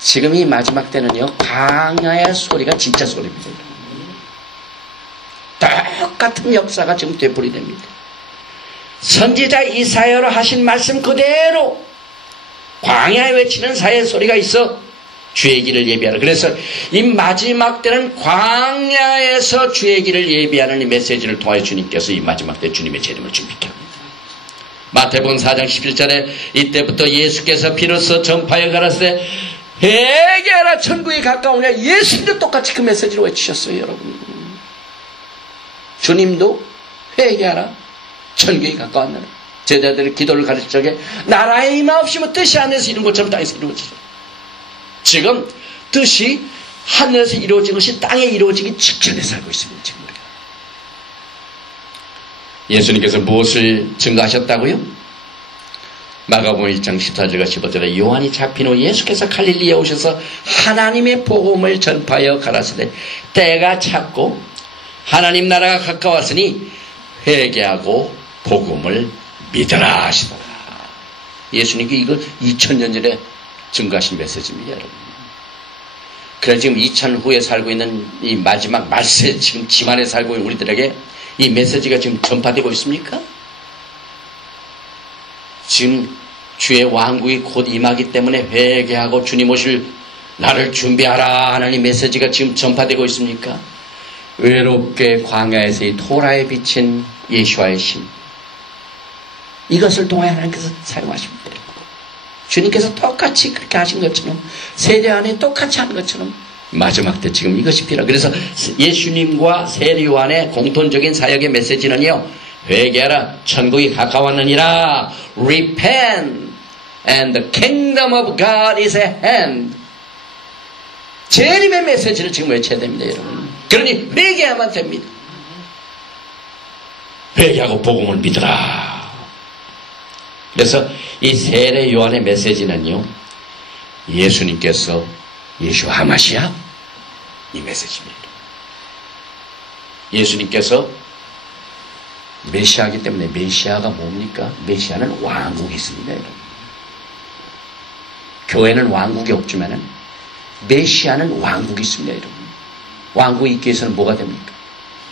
지금 이 마지막 때는요, 광야의 소리가 진짜 소리입니다. 똑같은 역사가 지금 되풀이됩니다. 선지자 이사야로 하신 말씀 그대로 광야에 외치는 사의 소리가 있어 주의 길을 예비하라. 그래서 이 마지막 때는 광야에서 주의 길을 예비하는 이 메시지를 통하여 주님께서 이 마지막 때 주님의 재림을 준비케 합니다. 마태복음 4장 11절에 이때부터 예수께서 비로소 전파해 가라사대 회개하라 천국이 가까우냐. 예수님도 똑같이 그 메시지를 외치셨어요. 여러분, 주님도 회개하라 천국이 가까웠느라. 제자들이 기도를 가르칠 적에 나라의 임하옵시면 뜻이 하늘에서 이룬 것처럼 땅에서 이루어지라. 지금 뜻이 하늘에서 이루어진 것이 땅에 이루어지기 직전에 살고 있습니다. 지금 우리가. 예수님께서 무엇을 증거하셨다고요? 마가복음 1장 14절과 15절에 요한이 잡힌 후 예수께서 갈릴리에 오셔서 하나님의 복음을 전파하여 가라사대 때가 찼고 하나님 나라가 가까웠으니 회개하고 복음을 믿으라 하시더라. 예수님께 이거 2000년 전에 증거하신 메시지입니다, 여러분. 그래서 지금 2000 후에 살고 있는 이 마지막 말세 지금 집안에 살고 있는 우리들에게 이 메시지가 지금 전파되고 있습니까? 지금 주의 왕국이 곧 임하기 때문에 회개하고 주님 오실 나를 준비하라 하는 이 메시지가 지금 전파되고 있습니까? 외롭게 광야에서 이 토라에 비친 예수와의 신, 이것을 통해 하나님께서 사용하십니다. 주님께서 똑같이 그렇게 하신 것처럼 세례 안에 똑같이 한 것처럼 마지막 때 지금 이것이 필요해요. 그래서 예수님과 세례 요한의 공통적인 사역의 메시지는요, 회개하라 천국이 가까웠느니라. Repent and the kingdom of God is at hand. 재림의 메시지를 지금 외쳐야 됩니다, 여러분. 그러니 회개해야만 됩니다. 회개하고 복음을 믿으라. 그래서 이 세례 요한의 메시지는요, 예수님께서 예수 하마시아 이 메시지입니다. 예수님께서 메시아이기 때문에 메시아가 뭡니까? 메시아는 왕국이 있습니다, 여러분. 교회는 왕국이 없지만은 메시아는 왕국이 있습니다, 여러분. 왕국이 있기 위해서는 뭐가 됩니까?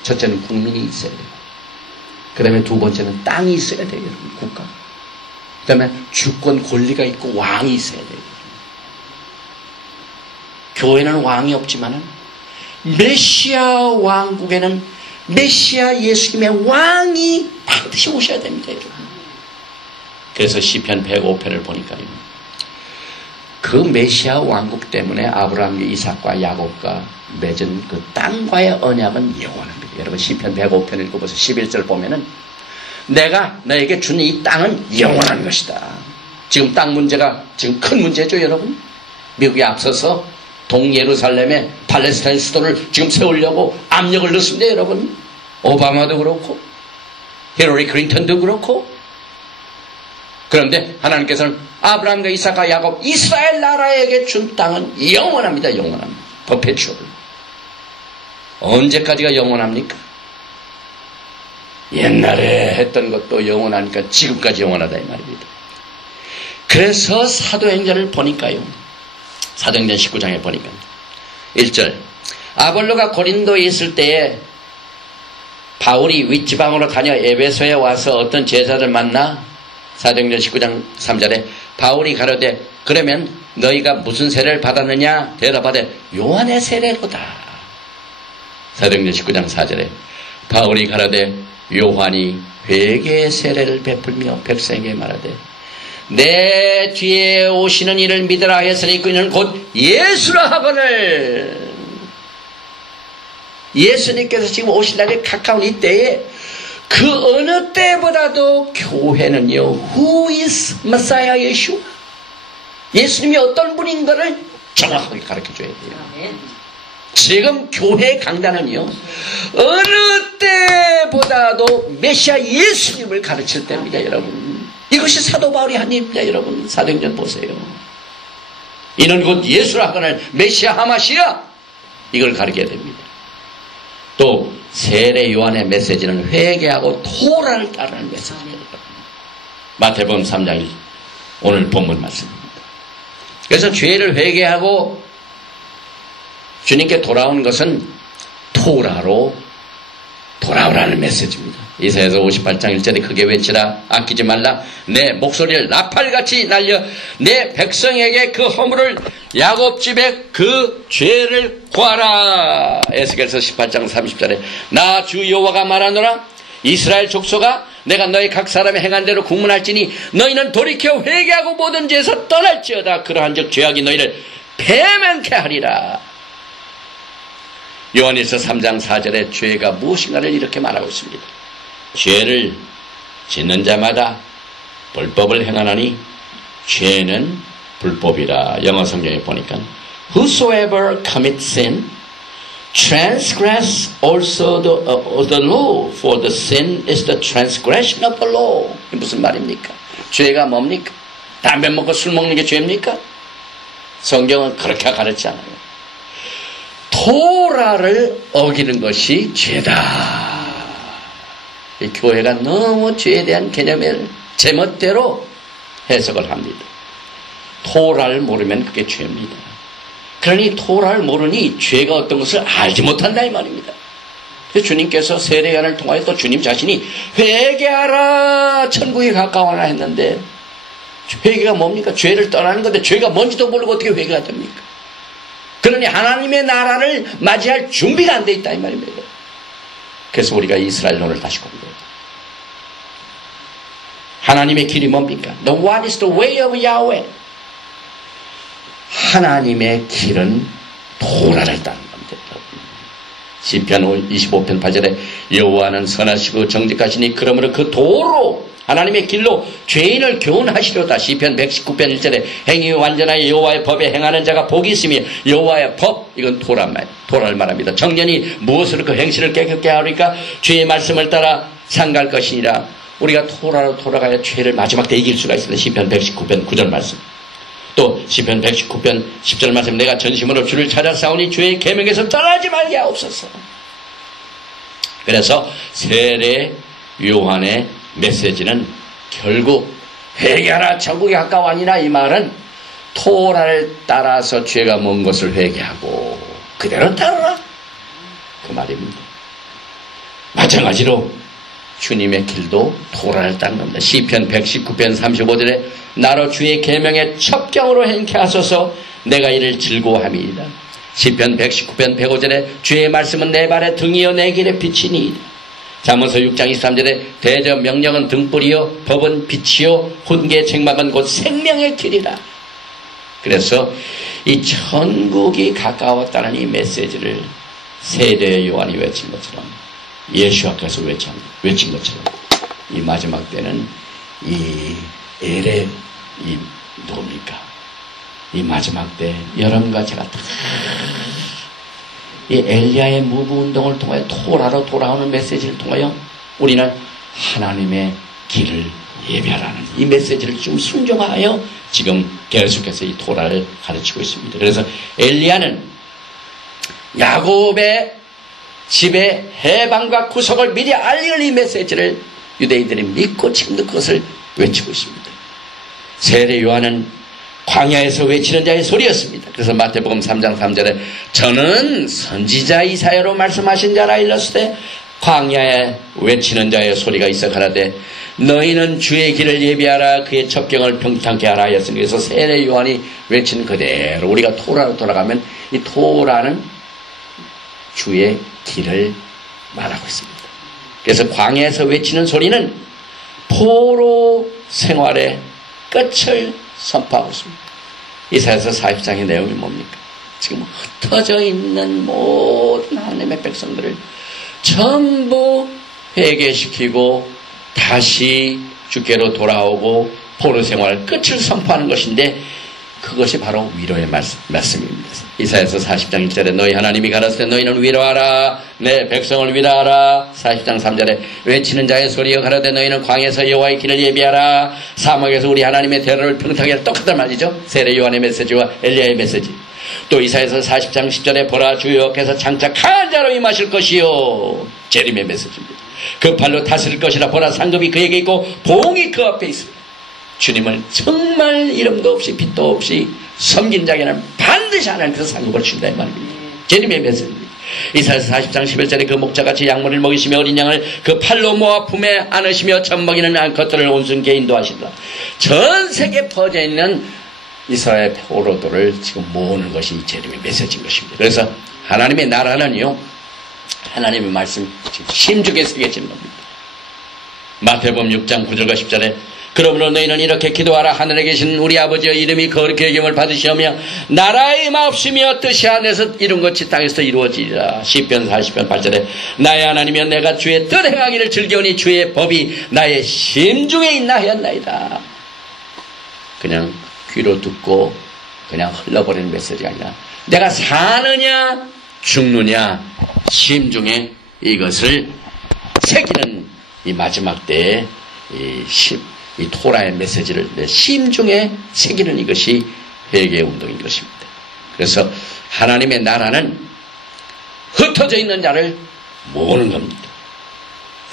첫째는 국민이 있어야 돼요. 그 다음에 두 번째는 땅이 있어야 돼요, 여러분, 국가. 그 다음에 주권 권리가 있고 왕이 있어야 돼요. 교회는 왕이 없지만은 메시아 왕국에는 메시아 예수님의 왕이 반드시 오셔야 됩니다, 여러분. 그래서 시편 105편을 보니까요, 그 메시아 왕국 때문에 아브라함과 이삭과 야곱과 맺은 그 땅과의 언약은 영원합니다. 여러분 시편 105편 읽어보세요. 11절 보면은 내가 너에게 준 이 땅은 영원한 것이다. 지금 땅 문제가 지금 큰 문제죠, 여러분. 미국이 앞서서 동예루살렘에 팔레스타인 수도를 지금 세우려고 압력을 넣습니다, 여러분. 오바마도 그렇고 힐러리 클린턴도 그렇고. 그런데 하나님께서는 아브라함과 이삭과 야곱 이스라엘 나라에게 준 땅은 영원합니다. 영원합니다. 퍼페추얼. 언제까지가 영원합니까? 옛날에 했던 것도 영원하니까 지금까지 영원하다 이 말입니다. 그래서 사도행전을 보니까요, 사도행전 19장에 보니까 1절 아볼로가 고린도에 있을 때에 바울이 윗지방으로 다녀 에베소에 와서 어떤 제자들 만나 사도행전 19장 3절에 바울이 가로되 그러면 너희가 무슨 세례를 받았느냐 대답하되 요한의 세례로다. 사도행전 19장 4절에 바울이 가로되 요한이 회개의 세례를 베풀며 백성에게 말하되 내 뒤에 오시는 이를 믿으라 했으니 그는 곧 예수라 하거늘. 예수님께서 지금 오실 날이 가까운 이때에 그 어느 때보다도 교회는요, Who is Messiah Yeshua? 예수님이 어떤 분인가를 정확하게 가르쳐줘야 돼요. 지금 교회 강단은요, 어느 때보다도 메시아 예수님을 가르칠 때입니다, 여러분. 이것이 사도 바울이 한 일입니다, 여러분. 사도행전 보세요. 이는 곧 예수라 하거늘 메시아 하마시아, 이걸 가르쳐야 됩니다. 또 세례 요한의 메시지는 회개하고 토라를 따르는 메시지입니다. 마태복음 3장 1 오늘 본문 말씀입니다. 그래서 죄를 회개하고 주님께 돌아온 것은 토라로 돌아오라는 메시지입니다. 이사야서 58장 1절에 크게 외치라 아끼지 말라 내 목소리를 나팔같이 날려 내 백성에게 그 허물을 야곱집에 그 죄를 구하라. 에스겔서 18장 30절에 나 주 여호와가 말하노라 이스라엘 족속아 내가 너희 각 사람이 행한 대로 국문할지니 너희는 돌이켜 회개하고 모든 죄에서 떠날지어다. 그러한즉 죄악이 너희를 배면케 하리라. 요한일서 3장 4절에 죄가 무엇인가를 이렇게 말하고 있습니다. 죄를 짓는 자마다 불법을 행하나니 죄는 불법이라. 영어 성경에 보니까 Whosoever commits sin transgress also the law, for the sin is the transgression of the law. 이게 무슨 말입니까? 죄가 뭡니까? 담배 먹고 술 먹는 게 죄입니까? 성경은 그렇게 가르치지 않아요. 토라를 어기는 것이 죄다. 이 교회가 너무 죄에 대한 개념을 제멋대로 해석을 합니다. 토라를 모르면 그게 죄입니다. 그러니 토라를 모르니 죄가 어떤 것을 알지 못한다 이 말입니다. 그래서 주님께서 세례요한을 통하여 또 주님 자신이 회개하라 천국이 가까워라 했는데 회개가 뭡니까? 죄를 떠나는 건데 죄가 뭔지도 모르고 어떻게 회개가 됩니까? 그러니 하나님의 나라를 맞이할 준비가 안 돼 있다 이 말입니다. 그래서 우리가 이스라엘론을 다시 공부해야 돼요. 하나님의 길이 뭡니까? The what is the way of Yahweh? 하나님의 길은 도라를 따르는 겁니다. 시편 25편 8절에 여호와는 선하시고 정직하시니 그러므로 그 도로 하나님의 길로 죄인을 교훈하시려다. 시편 119편 1절에 행위 완전하여 여호와의 법에 행하는 자가 복이 있으며 여호와의 법 이건 도라를 말합니다. 청년이 무엇으로 그 행실을 깨끗게 하리까? 주의 말씀을 따라 상갈 것이니라. 우리가 토라로 돌아가야 죄를 마지막 때 이길 수가 있습니다. 시편 119편 9절 말씀. 또 시편 119편 10절 말씀 내가 전심으로 주를 찾아 싸우니 주의 계명에서 떠나지 말게 하옵소서. 그래서 세례 요한의 메시지는 결국 회개하라 천국이 가까워 아니라 이 말은 토라를 따라서 죄가 먼 것을 회개하고 그대로 따르라. 그 말입니다. 마찬가지로 주님의 길도 토라를 닦는 겁니다. 시편 119편 35절에 나로 주의 계명의 첩경으로 행케 하소서 내가 이를 즐거워함이니이다. 시편 119편 105절에 주의 말씀은 내 발의 등이요 내 길의 빛이니이다. 잠언서 6장 23절에 대저 명령은 등불이요 법은 빛이요 훈계 책망은 곧 생명의 길이라. 그래서 이 천국이 가까웠다는 이 메시지를 세례 요한이 외친 것처럼 예수께서 외친 것처럼 이 마지막 때는 이 엘의 이 누굽니까? 이 마지막 때 여러분과 제가 다 이 엘리야의 무브운동을 통하여 토라로 돌아오는 메시지를 통하여 우리는 하나님의 길을 예배하라는 이 메시지를 좀 순종하여 지금 계속해서 이 토라를 가르치고 있습니다. 그래서 엘리야는 야곱의 집의 해방과 구속을 미리 알릴 이 메시지를 유대인들이 믿고 지금도 그것을 외치고 있습니다. 세례 요한은 광야에서 외치는 자의 소리였습니다. 그래서 마태복음 3장 3절에 저는 선지자 이사야로 말씀하신 자라 일렀을 광야에 외치는 자의 소리가 있어 가라되 너희는 주의 길을 예비하라 그의 첩경을 평탄케 하라 하였으니 그래서 세례 요한이 외친 그대로 우리가 토라로 돌아가면 이 토라는 주의 길을 말하고 있습니다. 그래서 광야에서 외치는 소리는 포로 생활의 끝을 선포하고 있습니다. 이사야서 40장의 내용이 뭡니까? 지금 흩어져 있는 모든 하나님의 백성들을 전부 회개시키고 다시 주께로 돌아오고 포로 생활 끝을 선포하는 것인데 그것이 바로 위로의 말씀입니다. 이사야서 40장 1절에 너희 하나님이 가라사대 너희는 위로하라 내 백성을 위로하라. 40장 3절에 외치는 자의 소리가 가라사대 너희는 광야에서 여호와의 길을 예비하라. 사막에서 우리 하나님의 대로를 평탄케 하라. 똑같은 말이죠. 세례 요한의 메시지와 엘리야의 메시지. 또 이사야서 40장 10절에 보라 주 여호와께서 장차 강한 자로 임하실 것이요. 재림의 메시지입니다. 그 팔로 다스릴 것이라. 보라 상급이 그에게 있고 보응이 그 앞에 있습니다. 주님을 정말 이름도 없이 빛도 없이 섬긴 자에게는 반드시 하나님께서 상급을 주신다 이 말입니다. 재림의 메시지입니다. 이사야서 40장 11절에 그 목자같이 양물을 먹이시며 어린 양을 그 팔로 모아 품에 안으시며 젖 먹이는 것들을 온순케 인도하신다. 전 세계에 퍼져 있는 이스라엘 포로들을 지금 모으는 것이 이 재림의 메시지인 것입니다. 그래서 하나님의 나라는요 하나님의 말씀 심중에 새겨지는 겁니다. 마태복음 6장 9절과 10절에 그러므로 너희는 이렇게 기도하라. 하늘에 계신 우리 아버지의 이름이 거룩히 여김을 받으시오며 나라의 마옵시며 뜻이 하늘에서 이룬 것이 땅에서 이루어지리라. 시편 40편 8절에 나의 하나님이여 내가 주의 뜻 행하기를 즐겨오니 주의 법이 나의 심중에 있나 하였나이다. 그냥 귀로 듣고 그냥 흘러버리는 메시지가 아니라 내가 사느냐 죽느냐 심중에 이것을 새기는 이 마지막 때의 이 토라의 메시지를 내 심중에 새기는 이것이 회개의 운동인 것입니다. 그래서 하나님의 나라는 흩어져 있는 자를 모으는 겁니다.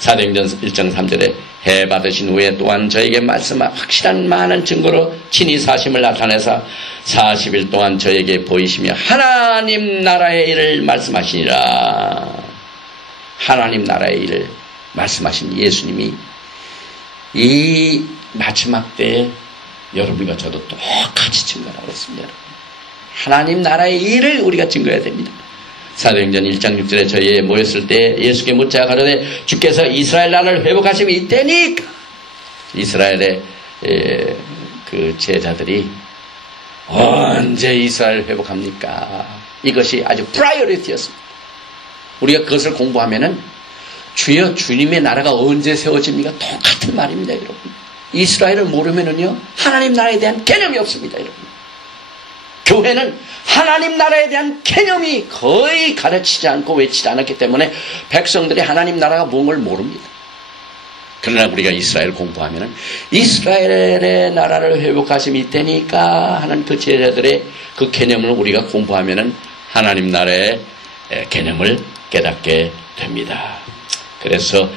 사도행전 1장 3절에 해 받으신 후에 또한 저에게 말씀한 확실한 많은 증거로 친히 사심을 나타내사 40일 동안 저에게 보이시며 하나님 나라의 일을 말씀하시니라. 하나님 나라의 일을 말씀하신 예수님이 이 마지막 때에 여러분과 저도 똑같이 증거하고 있습니다. 하나님 나라의 일을 우리가 증거해야 됩니다. 사도행전 1장 6절에 저희에 모였을 때 예수께 묻자 가로되 주께서 이스라엘 나라를 회복하심이 이때니까 이스라엘의 그 제자들이 언제 이스라엘 회복합니까? 이것이 아주 프라이어리티였습니다. 우리가 그것을 공부하면은 주여 주님의 나라가 언제 세워집니까? 똑같은 말입니다, 여러분. 이스라엘을 모르면은요, 하나님 나라에 대한 개념이 없습니다, 여러분. 교회는 하나님 나라에 대한 개념이 거의 가르치지 않고 외치지 않았기 때문에 백성들이 하나님 나라가 뭔걸 모릅니다. 그러나 우리가 이스라엘 공부하면은 이스라엘의 나라를 회복하심이 이때니까 하는 그 제자들의 그 개념을 우리가 공부하면은 하나님 나라의 개념을 깨닫게 됩니다. 그래서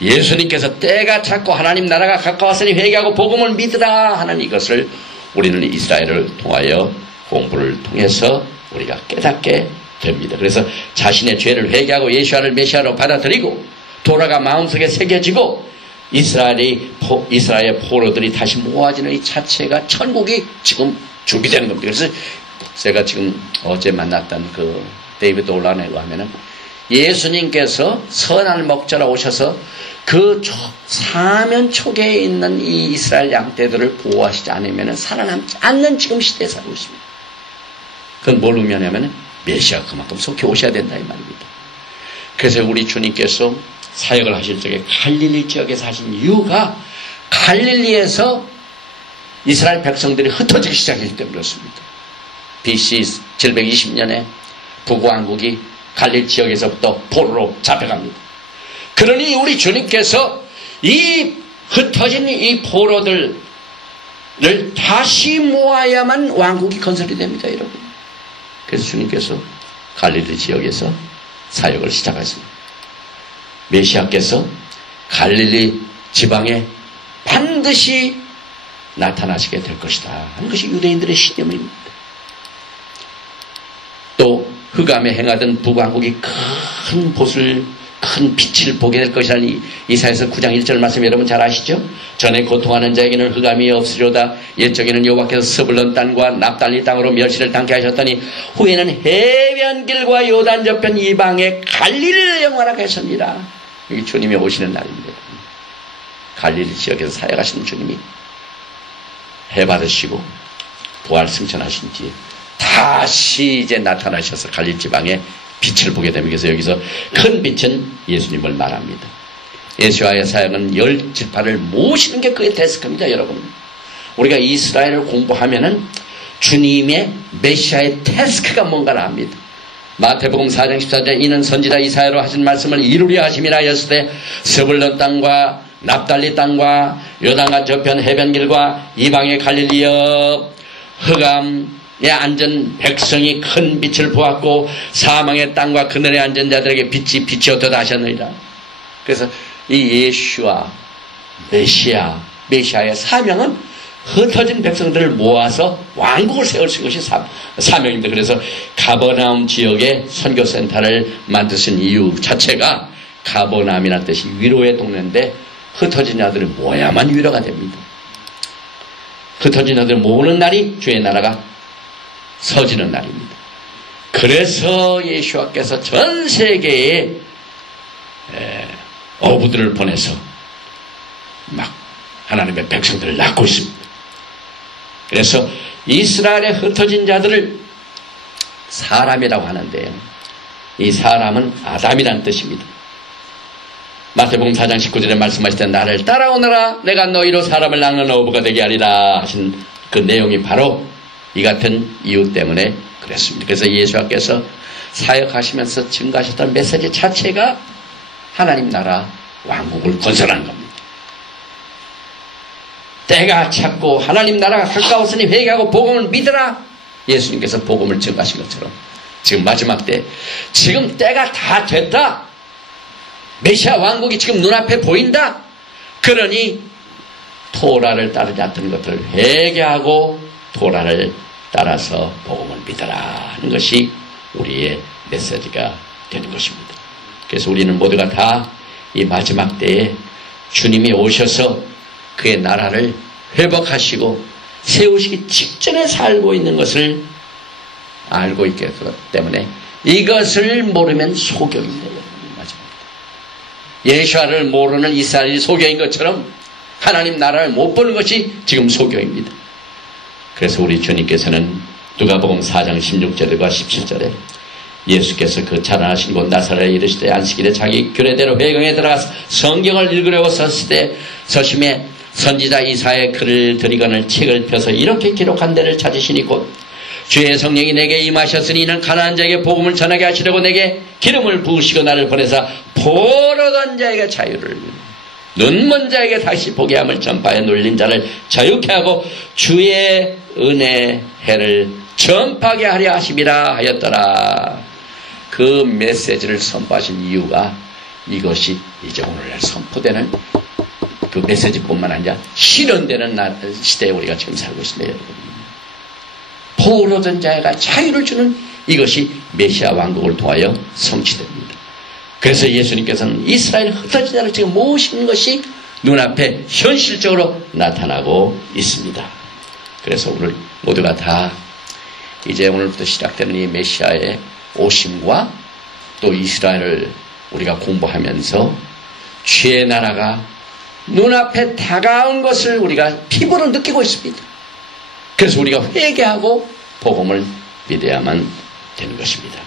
예수님께서 때가 찼고 하나님 나라가 가까웠으니 회개하고 복음을 믿으라 하는 이것을 우리는 이스라엘을 통하여 공부를 통해서 우리가 깨닫게 됩니다. 그래서 자신의 죄를 회개하고 예수를 메시아로 받아들이고 돌아가 마음속에 새겨지고 이스라엘의 포로들이 다시 모아지는 이 자체가 천국이 지금 준비되는 겁니다. 그래서 제가 지금 어제 만났던 그 데이비드 올라네고 하면은 예수님께서 선한 목자로 오셔서 그 사면 초계에 있는 이 이스라엘 양떼들을 보호하시지 않으면 살아남지 않는 지금 시대에 살고 있습니다. 그건 뭘 의미하냐면 메시아가 그만큼 속히 오셔야 된다 이 말입니다. 그래서 우리 주님께서 사역을 하실 적에 갈릴리 지역에서 하신 이유가 갈릴리에서 이스라엘 백성들이 흩어지기 시작했기 때문에 그렇습니다. BC 720년에 북왕국이 갈릴리 지역에서부터 포로로 잡혀갑니다. 그러니 우리 주님께서 이 흩어진 이 포로들을 다시 모아야만 왕국이 건설이 됩니다, 여러분. 그래서 주님께서 갈릴리 지역에서 사역을 시작하셨습니다. 메시아께서 갈릴리 지방에 반드시 나타나시게 될 것이다 하는 것이 유대인들의 신념입니다. 또 흑암에 행하던 북왕국이 큰 빛을 보게 될 것이라는 이사야서 9장 1절 말씀 여러분 잘 아시죠? 전에 고통하는 자에게는 흑암이 없으리로다. 옛적에는 여호와께서 스불론 땅과 납달리 땅으로 멸시를 당케 하셨더니 후에는 해변길과 요단 저편 이방에 갈릴리를 영원하게 하십니다. 이게 주님이 오시는 날입니다. 갈릴리 지역에서 사역하시는 주님이 해받으시고 부활 승천하신 뒤에 다시 이제 나타나셔서 갈릴리 지방에 빛을 보게 됩니다. 그래서 여기서 큰 빛은 예수님을 말합니다. 예수와의 사역은 열 지파를 모시는 게 그의 데스크입니다, 여러분. 우리가 이스라엘을 공부하면은 주님의 메시아의 데스크가 뭔가를 압니다. 마태복음 4장 14절에 이는 선지자 이사야로 하신 말씀을 이루려 하심이라 하였을 때 스불론 땅과 납달리 땅과 요단강 저편 해변길과 이방의 갈릴리여 흑암에 앉은 백성이 큰 빛을 보았고 사망의 땅과 그늘에 앉은 자들에게 빛이 어떠다 하셨느니라. 그래서 이 예수와 메시아의 사명은 흩어진 백성들을 모아서 왕국을 세울 수 있는 것이 사명입니다. 그래서 가버나움 지역에 선교센터를 만드신 이유 자체가 가버나움이라는 뜻이 위로의 동네인데 흩어진 자들이 모여야만 위로가 됩니다. 흩어진 자들을 모으는 날이 주의 나라가 서지는 날입니다. 그래서 예수와께서 전 세계에 어부들을 보내서 막 하나님의 백성들을 낳고 있습니다. 그래서 이스라엘에 흩어진 자들을 사람이라고 하는데요. 이 사람은 아담이라는 뜻입니다. 마태복음 4장 19절에 말씀하실 때 나를 따라오너라 내가 너희로 사람을 낳는 어부가 되게 하리라 하신 그 내용이 바로 이 같은 이유 때문에 그랬습니다. 그래서 예수께서 사역하시면서 증거하셨던 메시지 자체가 하나님 나라 왕국을 건설하는 겁니다. 때가 찼고 하나님 나라가 가까웠으니 회개하고 복음을 믿으라. 예수님께서 복음을 증거하신 것처럼 지금 마지막 때 지금 때가 다 됐다. 메시아 왕국이 지금 눈앞에 보인다. 그러니 토라를 따르지 않던 것들을 회개하고 토라를 따라서 복음을 믿어라 하는 것이 우리의 메시지가 되는 것입니다. 그래서 우리는 모두가 다 이 마지막 때에 주님이 오셔서 그의 나라를 회복하시고 세우시기 직전에 살고 있는 것을 알고 있기 때문에 이것을 모르면 소경입니다. 예수를 모르는 이스라엘이 소경인 것처럼 하나님 나라를 못 보는 것이 지금 소경입니다. 그래서 우리 주님께서는 누가복음 4장 16절과 17절에 예수께서 그 자라나신 곳 나사렛에 이르시되 안식일에 자기 규례대로 회경에 들어가서 성경을 읽으려고 섰을 때 서심에 선지자 이사야의 글을 들이거늘 책을 펴서 이렇게 기록한 데를 찾으시니 곧 주의 성령이 내게 임하셨으니 이는 가난한 자에게 복음을 전하게 하시려고 내게 기름을 부으시고 나를 보내사 포로던 자에게 자유를 눈먼 자에게 다시 보게 함을 전파에 눌린 자를 자유케 하고 주의 은혜 해를 전파하게 하려 하심이라 하였더라. 그 메시지를 선포하신 이유가 이것이 이제 오늘날 선포되는 그 메시지뿐만 아니라 실현되는 시대에 우리가 지금 살고 있습니다. 여러분. 포로던 자에게 자유를 주는 이것이 메시아 왕국을 통하여 성취됩니다. 그래서 예수님께서는 이스라엘 흩어진 자를 지금 모으신 것이 눈앞에 현실적으로 나타나고 있습니다. 그래서 오늘 모두가 다 이제 오늘부터 시작되는 이 메시아의 오심과 또 이스라엘을 우리가 공부하면서 주의 나라가 눈앞에 다가온 것을 우리가 피부로 느끼고 있습니다. 그래서 우리가 회개하고 복음을 믿어야만 되는 것입니다.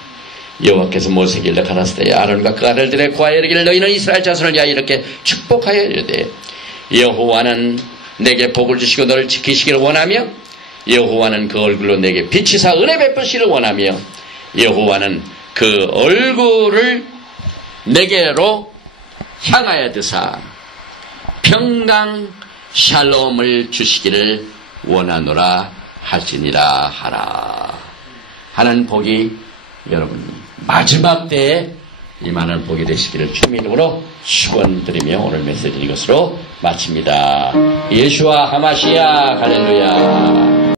여호와께서 모세에게 이르러 가라사대 아론과 그 아들들의 구하여 이르기를 너희는 이스라엘 자손을 위하여 이렇게 축복하여 이르되 여호와는 내게 복을 주시고 너를 지키시기를 원하며 여호와는 그 얼굴로 내게 비치사 은혜 베푸시기를 원하며 여호와는 그 얼굴을 내게로 향하여 드사 평강 샬롬을 주시기를 원하노라 할지니라 하라 하는 복이 여러분 마지막 때에 임하는 복이 되시기를 주님의 이름으로 축원드리며 오늘 메시지는 이것으로 마칩니다. 예수와 하마시아 할렐루야.